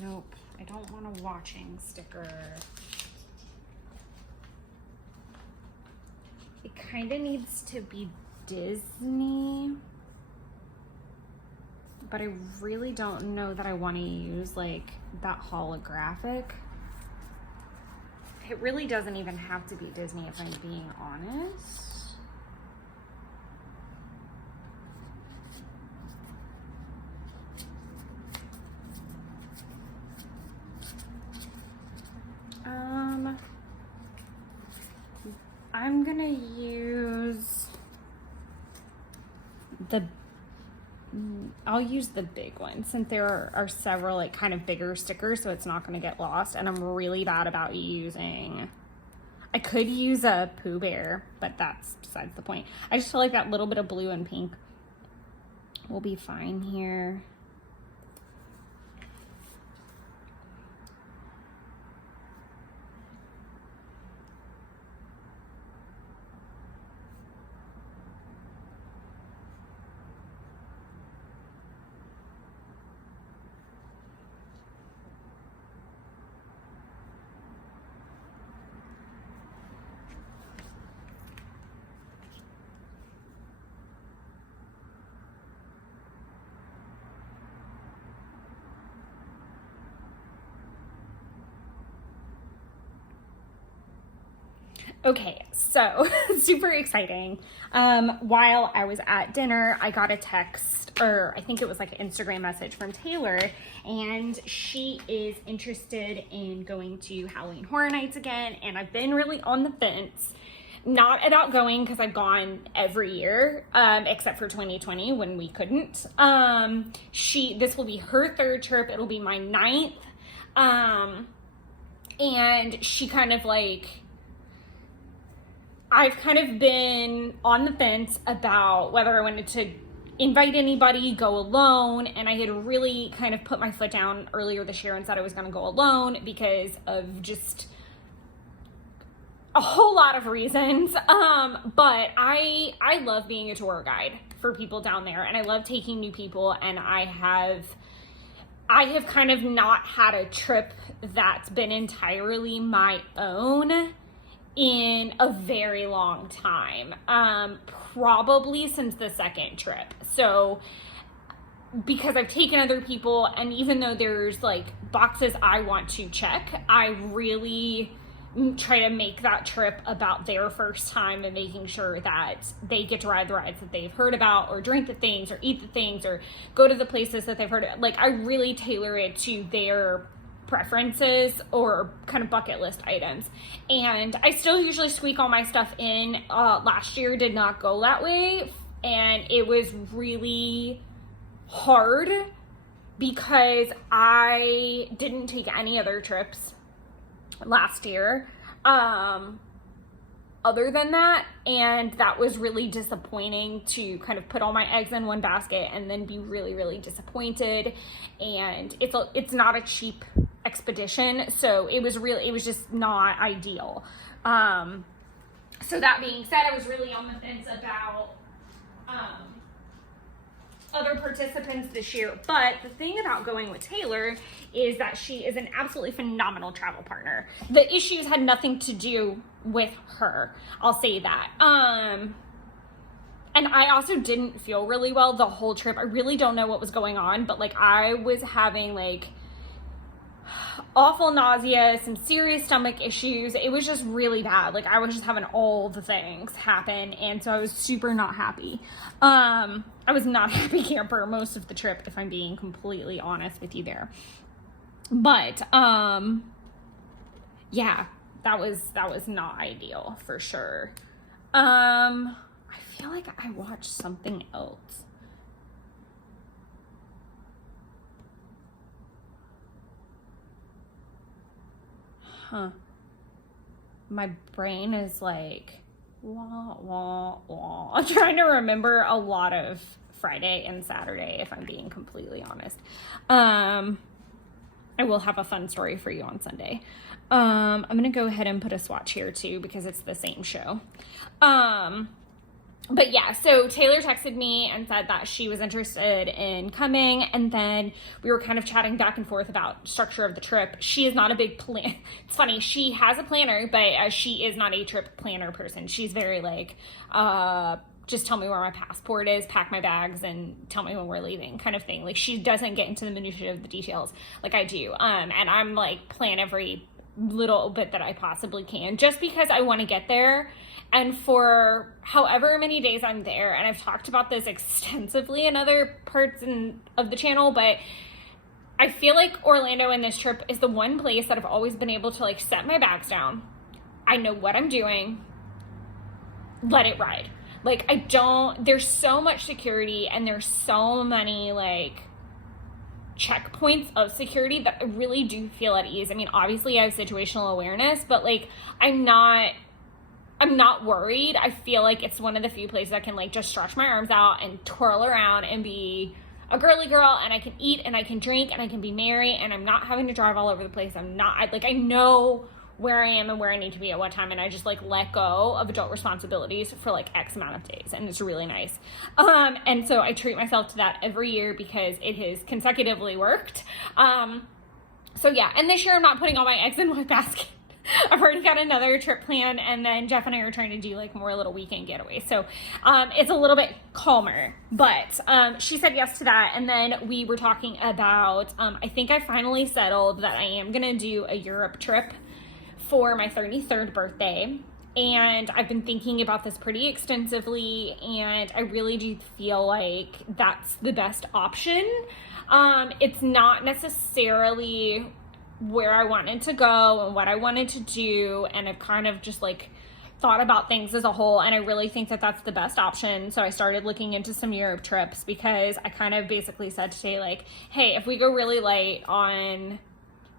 Nope, I don't want a watching sticker. It kind of needs to be Disney, but I really don't know that I want to use like that holographic. It really doesn't even have to be Disney, if I'm being honest. I'm gonna use I'll use the big one, since there are several like kind of bigger stickers, so it's not gonna get lost. And I'm really bad about using, I could use a Pooh Bear, but that's besides the point. I just feel like that little bit of blue and pink will be fine here. Okay, so super exciting. While I was at dinner, I got a text, or I think it was like an Instagram message from Taylor, and she is interested in going to Halloween Horror Nights again. And I've been really on the fence, not about going because I've gone every year, except for 2020 when we couldn't. This will be her third trip. It'll be my ninth. And she kind of like, I've kind of been on the fence about whether I wanted to invite anybody, go alone, and I had really kind of put my foot down earlier this year and said I was going to go alone because of just a whole lot of reasons. But I love being a tour guide for people down there, and I love taking new people, and I have kind of not had a trip that's been entirely my own in a very long time, probably since the second trip. So because I've taken other people, and even though there's like boxes I want to check, I really try to make that trip about their first time and making sure that they get to ride the rides that they've heard about, or drink the things, or eat the things, or go to the places that they've heard of. Like, I really tailor it to their preferences or kind of bucket list items. And I still usually squeak all my stuff in. Last year did not go that way, and it was really hard because I didn't take any other trips last year other than that, and that was really disappointing to kind of put all my eggs in one basket and then be really, really disappointed. And it's not a cheap expedition, so it was just not ideal. So that being said, I was really on the fence about other participants this year. But the thing about going with Taylor is that she is an absolutely phenomenal travel partner. The issues had nothing to do with her, I'll say that. And I also didn't feel really well the whole trip. I really don't know what was going on, but like I was having like awful nausea, some serious stomach issues. It was just really bad. Like, I was just having all the things happen, and so I was super not happy. I was not a happy camper most of the trip, if I'm being completely honest with you there. But yeah, that was not ideal for sure. I feel like I watched something else. My brain is like wah wah wah. I'm trying to remember a lot of Friday and Saturday, if I'm being completely honest. I will have a fun story for you on Sunday. I'm gonna go ahead and put a swatch here too because it's the same show. But yeah, so Taylor texted me and said that she was interested in coming, and then we were kind of chatting back and forth about structure of the trip. She is not a big plan. It's funny, she has a planner, but she is not a trip planner person. She's very like, just tell me where my passport is, pack my bags, and tell me when we're leaving kind of thing. Like, she doesn't get into the minutiae of the details like I do. And I'm like, plan every little bit that I possibly can, just because I want to get there. And for however many days I'm there, and I've talked about this extensively in other parts of the channel, but I feel like Orlando in this trip is the one place that I've always been able to like set my bags down. I know what I'm doing. Let it ride. Like, there's so much security, and there's so many like checkpoints of security that I really do feel at ease. I mean, obviously I have situational awareness, but like, I'm not worried. I feel like it's one of the few places I can like just stretch my arms out and twirl around and be a girly girl, and I can eat and I can drink and I can be merry, and I'm not having to drive all over the place. I know where I am and where I need to be at what time, and I just like let go of adult responsibilities for like X amount of days, and it's really nice. And so I treat myself to that every year because it has consecutively worked. So yeah, and this year I'm not putting all my eggs in one basket. I've already got another trip planned, and then Jeff and I are trying to do like more little weekend getaways. So it's a little bit calmer, but she said yes to that. And then we were talking about, I think I finally settled that I am going to do a Europe trip for my 33rd birthday. And I've been thinking about this pretty extensively, and I really do feel like that's the best option. It's not necessarily where I wanted to go and what I wanted to do, and I've kind of just like thought about things as a whole, and I really think that that's the best option. So I started looking into some Europe trips, because I kind of basically said today, like, hey, if we go really light on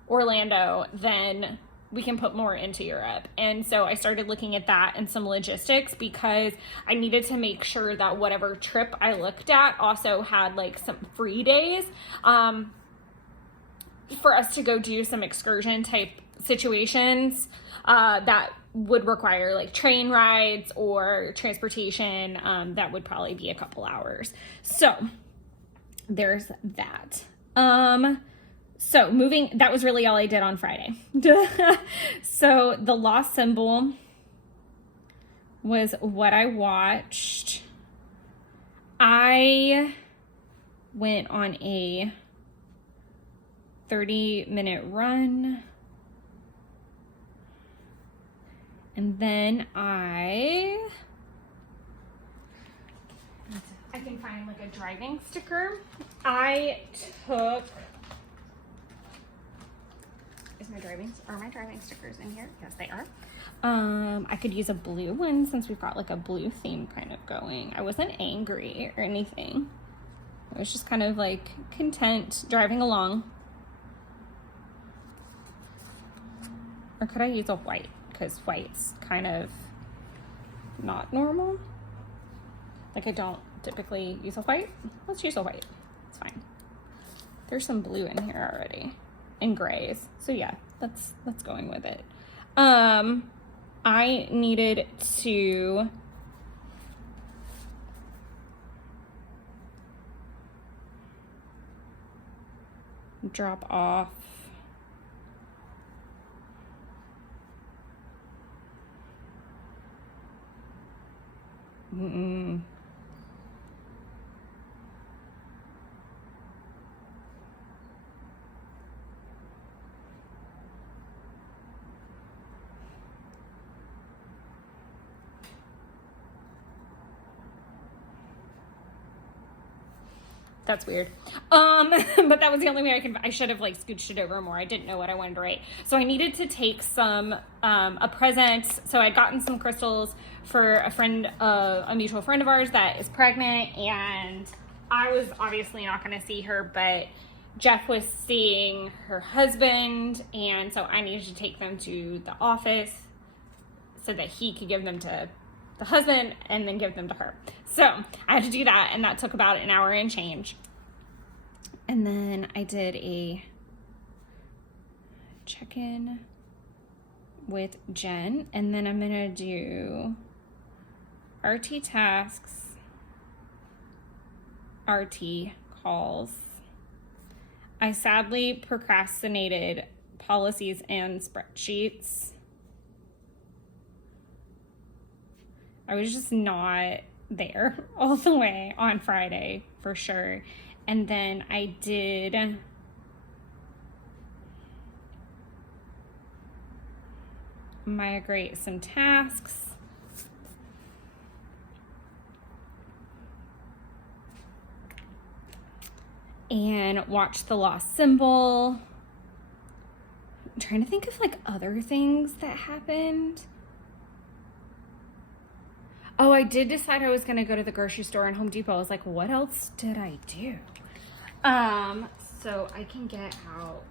Orlando, then we can put more into Europe. And so I started looking at that and some logistics, because I needed to make sure that whatever trip I looked at also had like some free days for us to go do some excursion type situations that would require like train rides or transportation. That would probably be a couple hours. So there's that. So moving, that was really all I did on Friday. So the lost symbol was what I watched. I went on a 30-minute run. And then I can find like a driving sticker. I took, are my driving stickers in here? Yes, they are. I could use a blue one since we've got like a blue theme kind of going. I wasn't angry or anything. I was just kind of like content driving along. Or could I use a white? Because white's kind of not normal. Like I don't typically use a white. Let's use a white. It's fine. There's some blue in here already. And grays. So yeah, that's going with it. I needed to drop off That's weird. But that was the only way I should have like scooched it over more. I didn't know what I wanted to write. So I needed to take some, a present. So I'd gotten some crystals for a friend, a mutual friend of ours that is pregnant, and I was obviously not going to see her, but Jeff was seeing her husband, and so I needed to take them to the office so that he could give them to the husband and then give them to her. So I had to do that, and that took about an hour and change. And then I did a check-in with Jen, and then I'm gonna do RT tasks, RT calls. I sadly procrastinated policies and spreadsheets. I was just not there all the way on Friday for sure. And then I did migrate some tasks. And watch The Lost Symbol. I'm trying to think of like other things that happened. Oh, I did decide I was going to go to the grocery store and Home Depot. I was like, what else did I do? So I can get out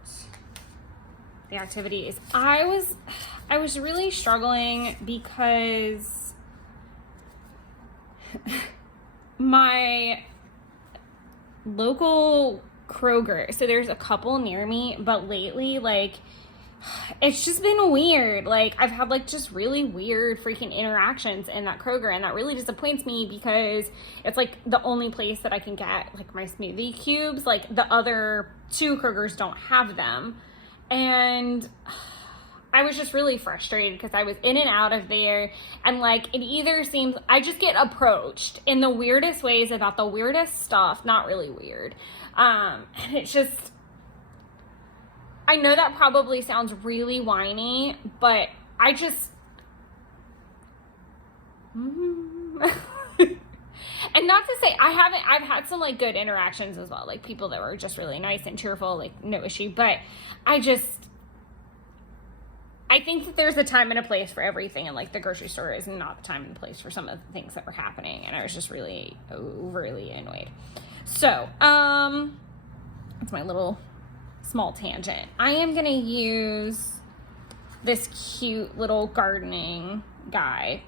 the activities. I was really struggling because my local Kroger, so there's a couple near me, but lately, like, it's just been weird. Like, I've had like just really weird freaking interactions in that Kroger, and that really disappoints me because it's like the only place that I can get like my smoothie cubes. Like the other two Krogers don't have them, and I was just really frustrated because I was in and out of there, and like it either seems I just get approached in the weirdest ways about the weirdest stuff. Not really weird, and it's just, I know that probably sounds really whiny, but I just, and not to say I've had some like good interactions as well, like people that were just really nice and cheerful, like no issue, but I think that there's a time and a place for everything, and like the grocery store is not the time and place for some of the things that were happening, and I was just really overly annoyed. So, that's my little small tangent. I am gonna use this cute little gardening guy.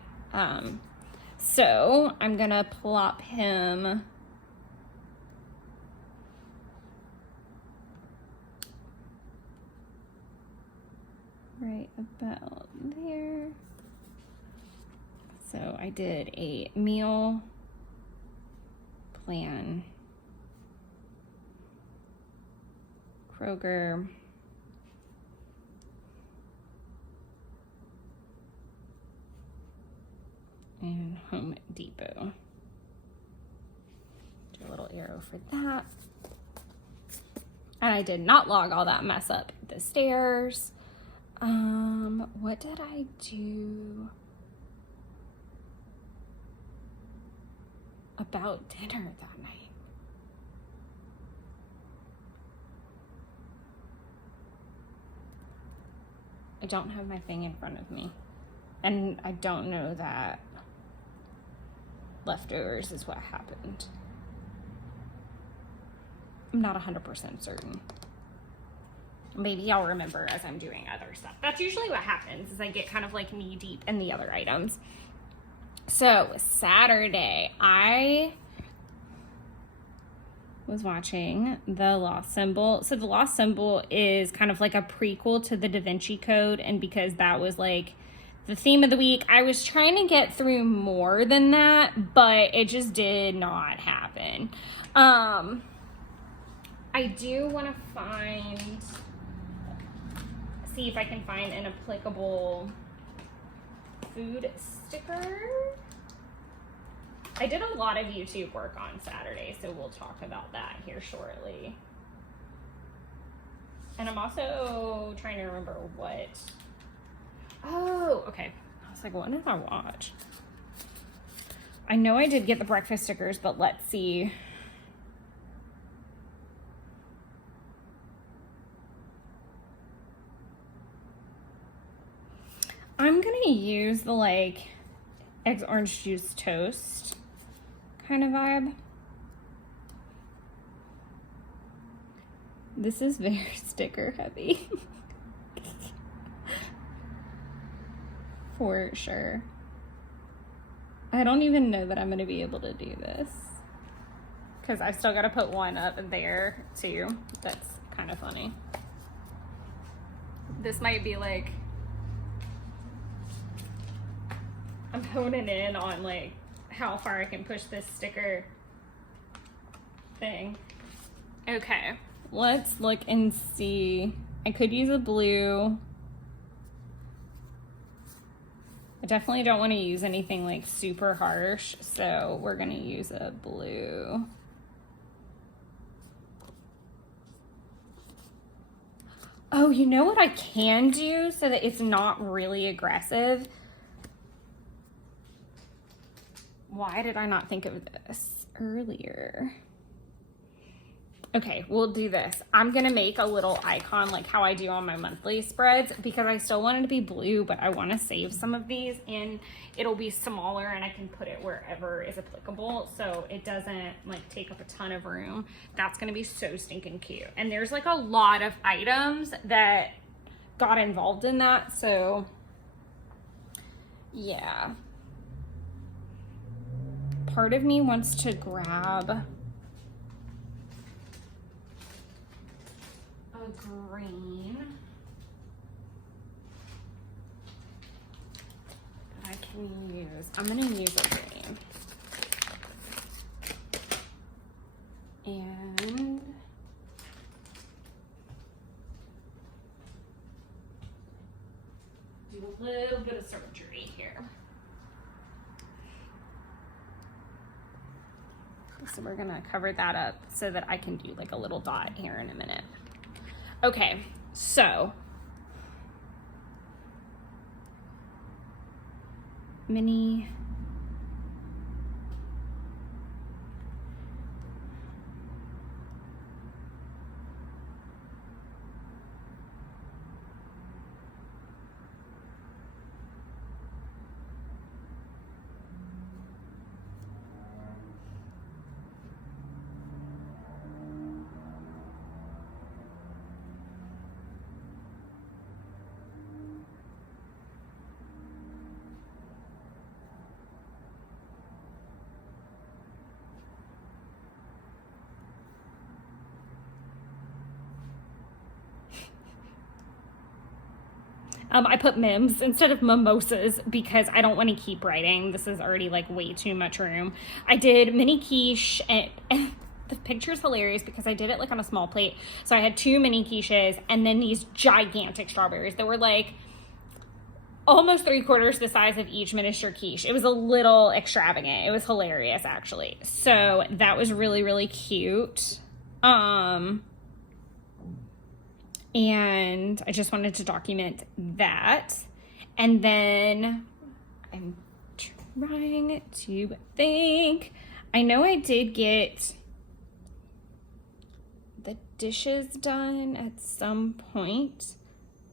So I'm gonna plop him right about there. So I did a meal plan. Kroger. and Home Depot. Do a little arrow for that. And I did not log all that mess up the stairs. What did I do about dinner that night? I don't have my thing in front of me. And I don't know that leftovers is what happened. I'm not 100% certain. Maybe I'll remember as I'm doing other stuff. That's usually what happens, is I get kind of like knee deep in the other items. So Saturday, I was watching The Lost Symbol. So The Lost Symbol is kind of like a prequel to the Da Vinci Code, and because that was like the theme of the week, I was trying to get through more than that, but it just did not happen. I do want to see if I can find an applicable food sticker. I did a lot of YouTube work on Saturday, so we'll talk about that here shortly. And I'm also trying to remember what. Oh, okay. I was like, what did I watch? I know I did get the breakfast stickers, but let's see. I'm gonna use the like eggs, orange juice, toast kind of vibe. This is very sticker heavy. For sure. I don't even know that I'm gonna be able to do this, because I've still got to put one up there too. That's kind of funny. This might be like, I'm honing in on like how far I can push this sticker thing. Okay, let's look and see. I could use a blue. I definitely don't want to use anything like super harsh, so we're gonna use a blue. Oh, you know what I can do so that it's not really aggressive? Why did I not think of this earlier? Okay, we'll do this. I'm gonna make a little icon like how I do on my monthly spreads, because I still want it to be blue, but I wanna save some of these, and it'll be smaller and I can put it wherever is applicable, so it doesn't like take up a ton of room. That's gonna be so stinking cute. And there's like a lot of items that got involved in that, so yeah. Part of me wants to grab a green that I can use. I'm gonna use a green. And do a little bit of surgery here. So we're gonna cover that up so that I can do like a little dot here in a minute. Okay, so mini I put mims instead of mimosas because I don't want to keep writing. This is already like way too much room. I did mini quiche, and the picture's hilarious because I did it like on a small plate. So I had 2 mini quiches and then these gigantic strawberries that were like almost 3/4 the size of each miniature quiche. It was a little extravagant. It was hilarious, actually. So that was really, really cute. And I just wanted to document that. And then I'm trying to think. I know I did get the dishes done at some point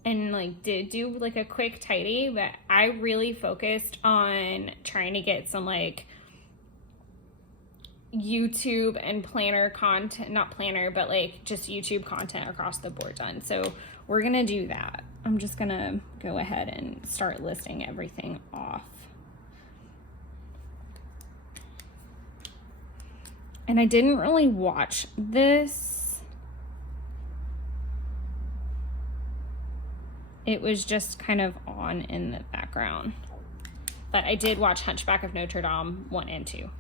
and like did do like a quick tidy, but I really focused on trying to get some like YouTube and planner content, not planner, but like just YouTube content across the board done. So we're gonna do that. I'm just gonna go ahead and start listing everything off. And I didn't really watch this. It was just kind of on in the background. But I did watch Hunchback of Notre Dame 1 and 2.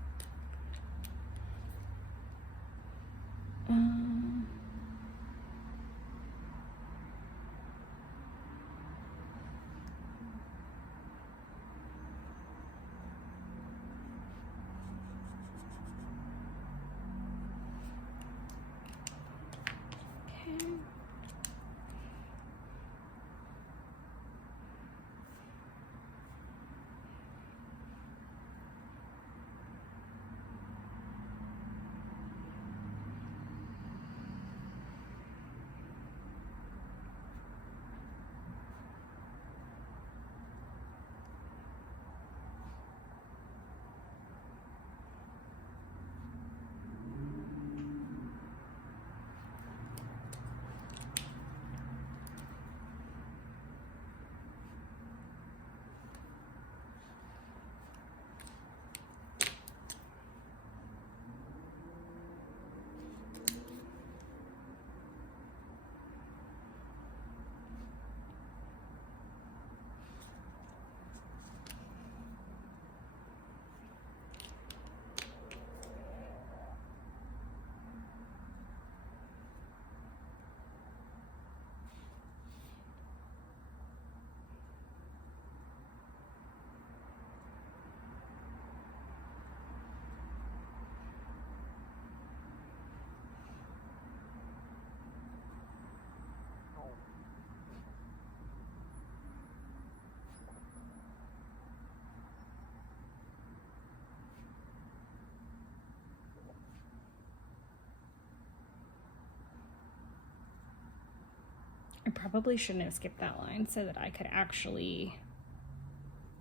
I probably shouldn't have skipped that line so that I could actually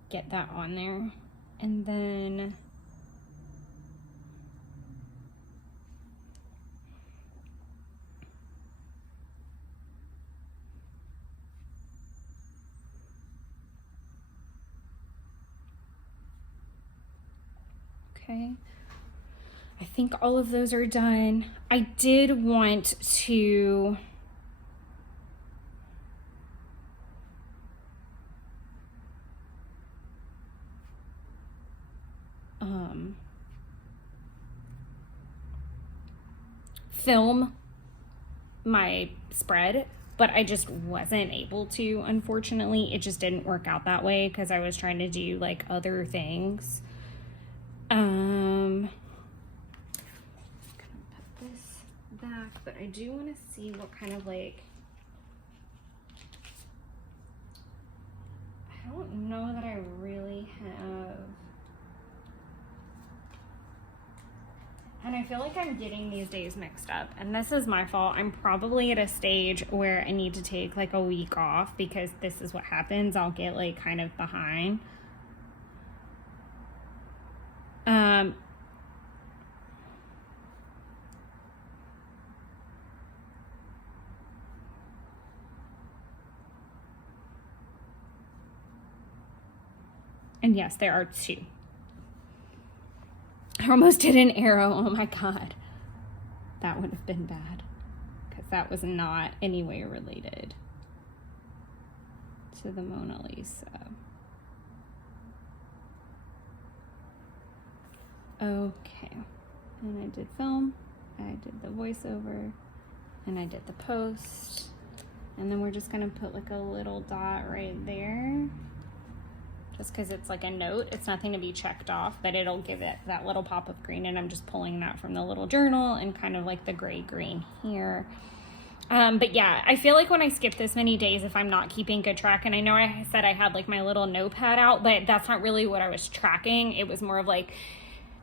get that on there. And then okay, I think all of those are done. I did want to film my spread, but I just wasn't able to, unfortunately. It just didn't work out that way because I was trying to do like other things. I'm gonna put this back, but I do want to see what kind of like, I don't know that I really have. And I feel like I'm getting these days mixed up, and this is my fault. I'm probably at a stage where I need to take like a week off because this is what happens. I'll get like kind of behind. And yes, there are 2. I almost did an arrow. Oh my God. That would have been bad because that was not any way related to the Mona Lisa. Okay. And I did film, I did the voiceover, and I did the post. And then we're just gonna put like a little dot right there. just because it's like a note. It's nothing to be checked off, but it'll give it that little pop of green, and I'm just pulling that from the little journal and kind of like the gray green here. But yeah, I feel like when I skip this many days, if I'm not keeping good track, and I know I said I had like my little notepad out, but that's not really what I was tracking. It was more of like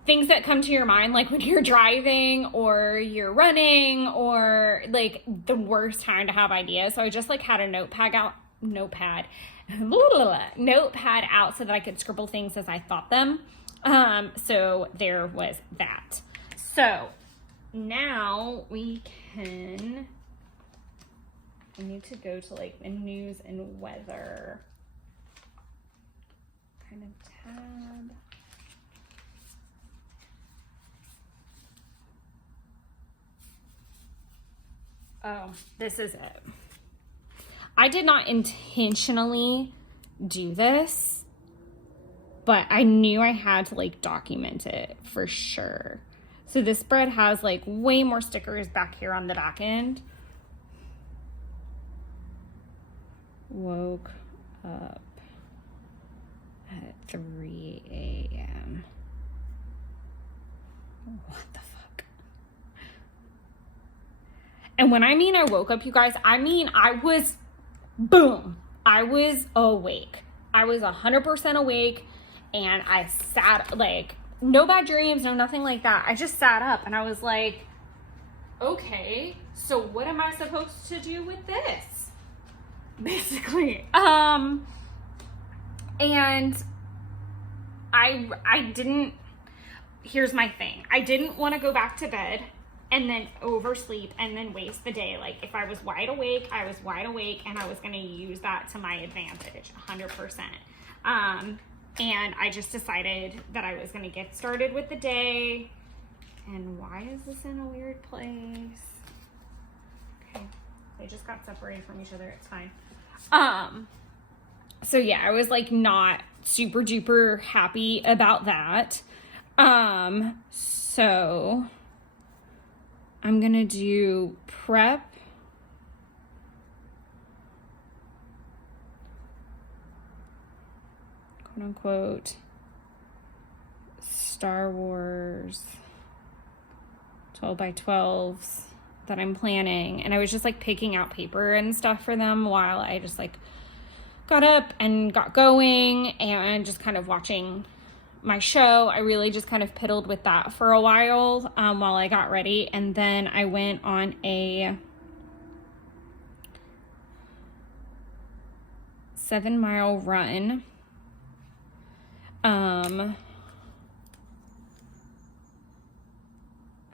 things that come to your mind, like when you're driving or you're running or like the worst time to have ideas. So I just like had a notepad out so that I could scribble things as I thought them. So there was that. So now I need to go to like the news and weather kind of tab. Oh, this is it. I did not intentionally do this, but I knew I had to like document it for sure. So this spread has like way more stickers back here on the back end. Woke up at 3 a.m. What the fuck? And when I mean I woke up, you guys, I mean I was, boom, I was awake. I was 100% awake, and I sat, like, no bad dreams, no nothing like that. I just sat up, and I was like, okay, so what am I supposed to do with this? Basically. And I didn't, here's my thing. I didn't want to go back to bed and then oversleep and then waste the day. Like, if I was wide awake, I was wide awake, and I was going to use that to my advantage, 100%. And I just decided that I was going to get started with the day. And why is this in a weird place? Okay. They just got separated from each other. It's fine. So yeah, I was like not super duper happy about that. So I'm gonna do prep, quote unquote, Star Wars 12 by 12s that I'm planning. And I was just like picking out paper and stuff for them while I just like got up and got going and just kind of watching my show. I really just kind of piddled with that for a while while I got ready. And then I went on a 7-mile run. I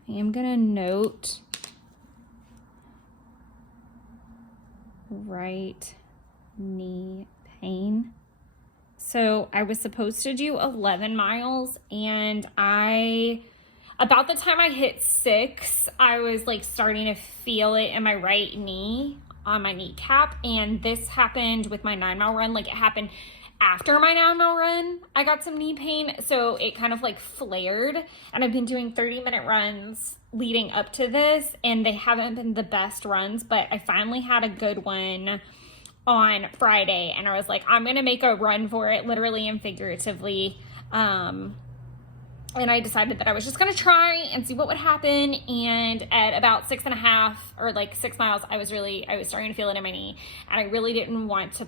am gonna note right knee pain. So I was supposed to do 11 miles, and about the time I hit 6, I was like starting to feel it in my right knee, on my kneecap. And this happened with my 9-mile run. Like, it happened after my 9-mile run. I got some knee pain, so it kind of like flared. And I've been doing 30-minute runs leading up to this, and they haven't been the best runs, but I finally had a good one on Friday, and I was like, I'm gonna make a run for it, literally and figuratively. And I decided that I was just gonna try and see what would happen. And at about 6.5 or like 6 miles, I was starting to feel it in my knee, and I really didn't want to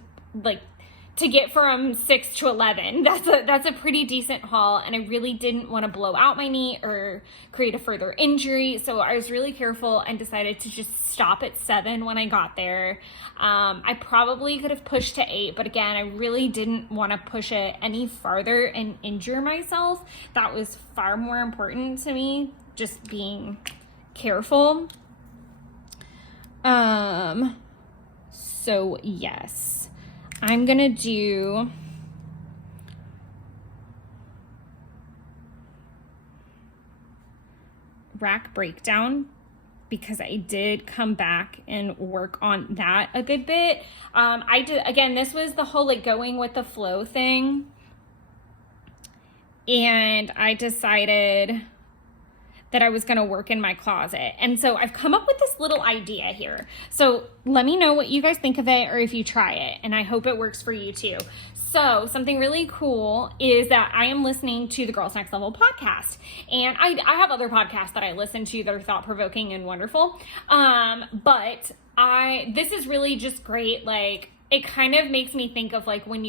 to get from 6 to 11. That's a pretty decent haul, and I really didn't want to blow out my knee or create a further injury. So I was really careful and decided to just stop at 7 when I got there. I probably could have pushed to 8, but again, I really didn't want to push it any farther and injure myself. That was far more important to me, just being careful. So yes. I'm gonna do rack breakdown because I did come back and work on that a good bit. Again, this was the whole like going with the flow thing. And I decided that I was going to work in my closet. And so I've come up with this little idea here. So let me know what you guys think of it or if you try it. And I hope it works for you too. So something really cool is that I am listening to the Girls Next Level podcast. And I have other podcasts that I listen to that are thought-provoking and wonderful. But this is really just great. Like, it kind of makes me think of like when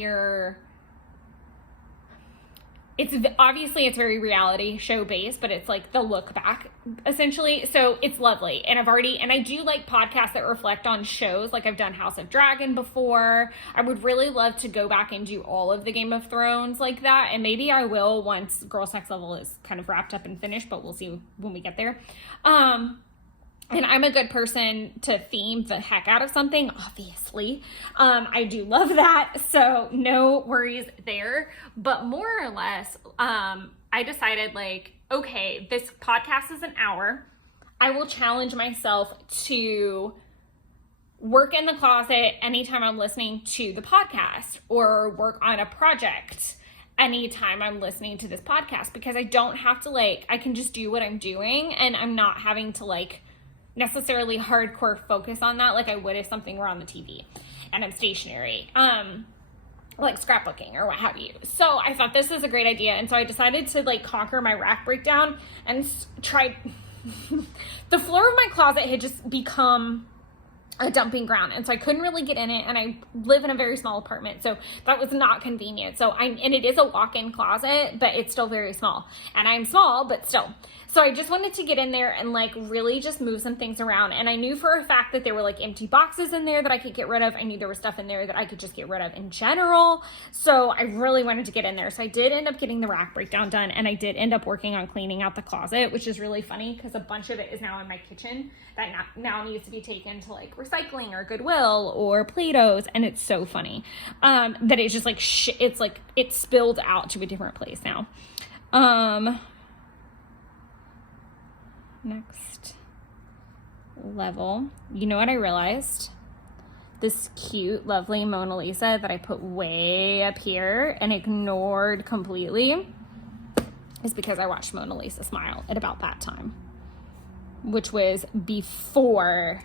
it's very reality show based, but it's like the look back essentially. So it's lovely. And I do like podcasts that reflect on shows. Like I've done House of Dragon before. I would really love to go back and do all of the Game of Thrones like that. And maybe I will once Girls Next Level is kind of wrapped up and finished, but we'll see when we get there. And I'm a good person to theme the heck out of something, obviously. I do love that, so no worries there. But more or less, I decided like, okay, this podcast is an hour. I will challenge myself to work in the closet anytime I'm listening to the podcast or work on a project anytime I'm listening to this podcast, because I don't have to I can just do what I'm doing and I'm not having to necessarily hardcore focus on that like I would if something were on the TV and I'm stationary, like scrapbooking or what have you. So I thought this is a great idea, and so I decided to conquer my rack breakdown and try. The floor of my closet had just become a dumping ground, and so I couldn't really get in it, and I live in a very small apartment, so that was not convenient. And it is a walk-in closet, but it's still very small, and I'm small, but still. So I just wanted to get in there and really just move some things around, and I knew for a fact that there were empty boxes in there that I could get rid of. I knew there was stuff in there that I could just get rid of in general, so I really wanted to get in there. So I did end up getting the rack breakdown done, and I did end up working on cleaning out the closet, which is really funny because a bunch of it is now in my kitchen that now needs to be taken to recycling or Goodwill or Plato's, and it's so funny that it's just it's spilled out to a different place now. Next level. You know what I realized? This cute, lovely Mona Lisa that I put way up here and ignored completely is because I watched Mona Lisa smile at about that time, which was before.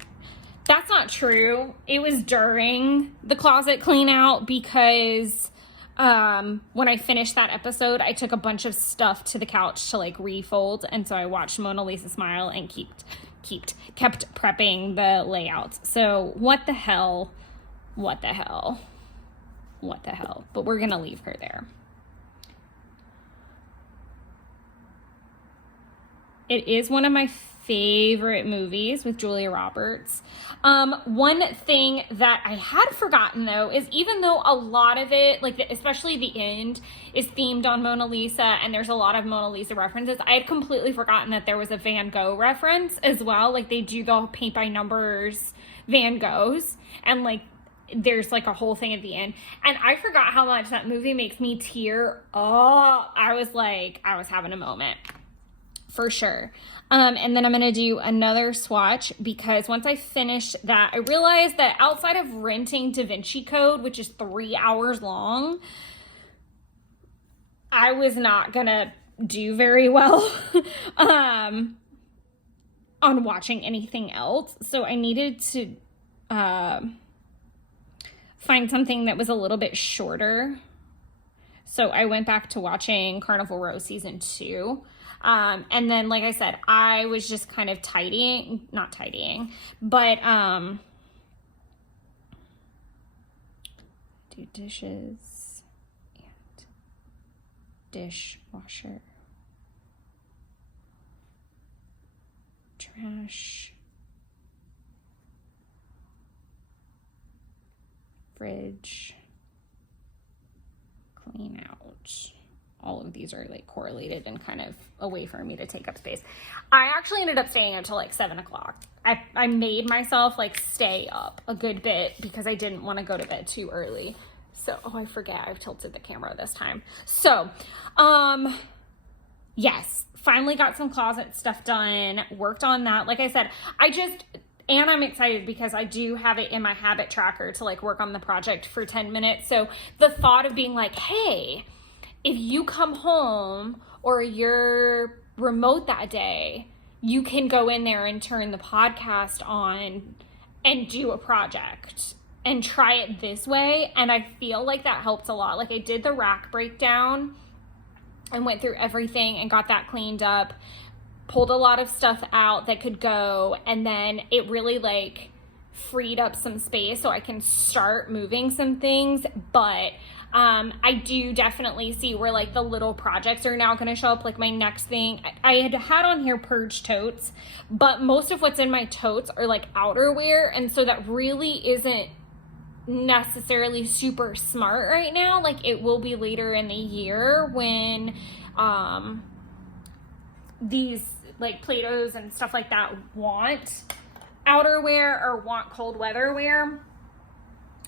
That's not true. It was during the closet clean out, because when I finished that episode, I took a bunch of stuff to the couch to refold, and so I watched Mona Lisa smile and kept prepping the layout. So what the hell? But we're gonna leave her there. It is one of my favorite movies with Julia Roberts. One thing that I had forgotten though is, even though a lot of it, especially the end, is themed on Mona Lisa and there's a lot of Mona Lisa references, I had completely forgotten that there was a Van Gogh reference as well. They do the paint by numbers Van Goghs, and there's a whole thing at the end, and I forgot how much that movie makes me tear. Oh, I was having a moment. For sure. And then I'm going to do another swatch, because once I finish that, I realized that outside of renting Da Vinci Code, which is 3 hours long, I was not going to do very well on watching anything else. So I needed to find something that was a little bit shorter. So I went back to watching Carnival Row Season 2. And then, like I said, I was just kind of not tidying, but, do dishes and dishwasher, trash, fridge, clean out. All of these are correlated and kind of a way for me to take up space. I actually ended up staying until 7 o'clock. I made myself stay up a good bit because I didn't want to go to bed too early. So, I forget, I've tilted the camera this time. So, yes, finally got some closet stuff done, worked on that. Like I said, and I'm excited because I do have it in my habit tracker to work on the project for 10 minutes. So the thought of being hey, if you come home or you're remote that day, you can go in there and turn the podcast on and do a project and try it this way. And I feel like that helps a lot. Like I did the rack breakdown and went through everything and got that cleaned up, pulled a lot of stuff out that could go, and then it really like freed up some space so I can start moving some things. But I do definitely see where like the little projects are now going to show up. Like my next thing, I had on here purge totes, but most of what's in my totes are like outerwear, and so that really isn't necessarily super smart right now. Like it will be later in the year when these like Play-Dohs and stuff like that want outerwear or want cold weather wear.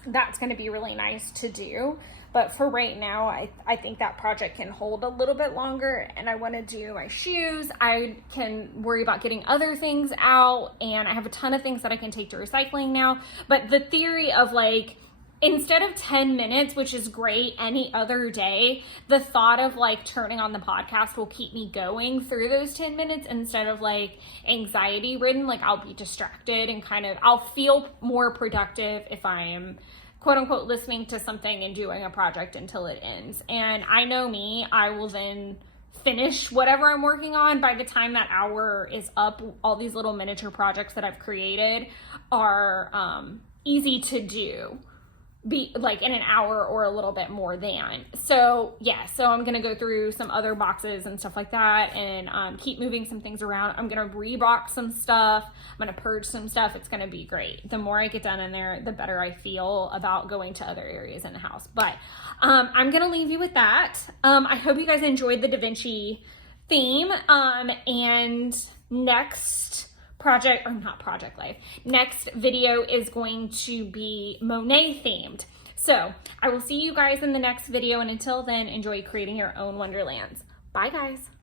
That's going to be really nice to do. But for right now, I think that project can hold a little bit longer, and I want to do my shoes. I can worry about getting other things out, and I have a ton of things that I can take to recycling now. But the theory of like, instead of 10 minutes, which is great any other day, the thought of like turning on the podcast will keep me going through those 10 minutes instead of like anxiety ridden. Like I'll be distracted and kind of, I'll feel more productive if I am quote unquote listening to something and doing a project until it ends. And I know me, I will then finish whatever I'm working on. By the time that hour is up, all these little miniature projects that I've created are easy to do, be like in an hour or a little bit more than. So yeah, so I'm gonna go through some other boxes and stuff like that, and keep moving some things around. I'm gonna rebox some stuff, I'm gonna purge some stuff. It's gonna be great. The more I get done in there, the better I feel about going to other areas in the house. But I'm gonna leave you with that. I hope you guys enjoyed the Da Vinci theme, and next next video is going to be Monet themed. So I will see you guys in the next video, and until then, enjoy creating your own wonderlands. Bye guys.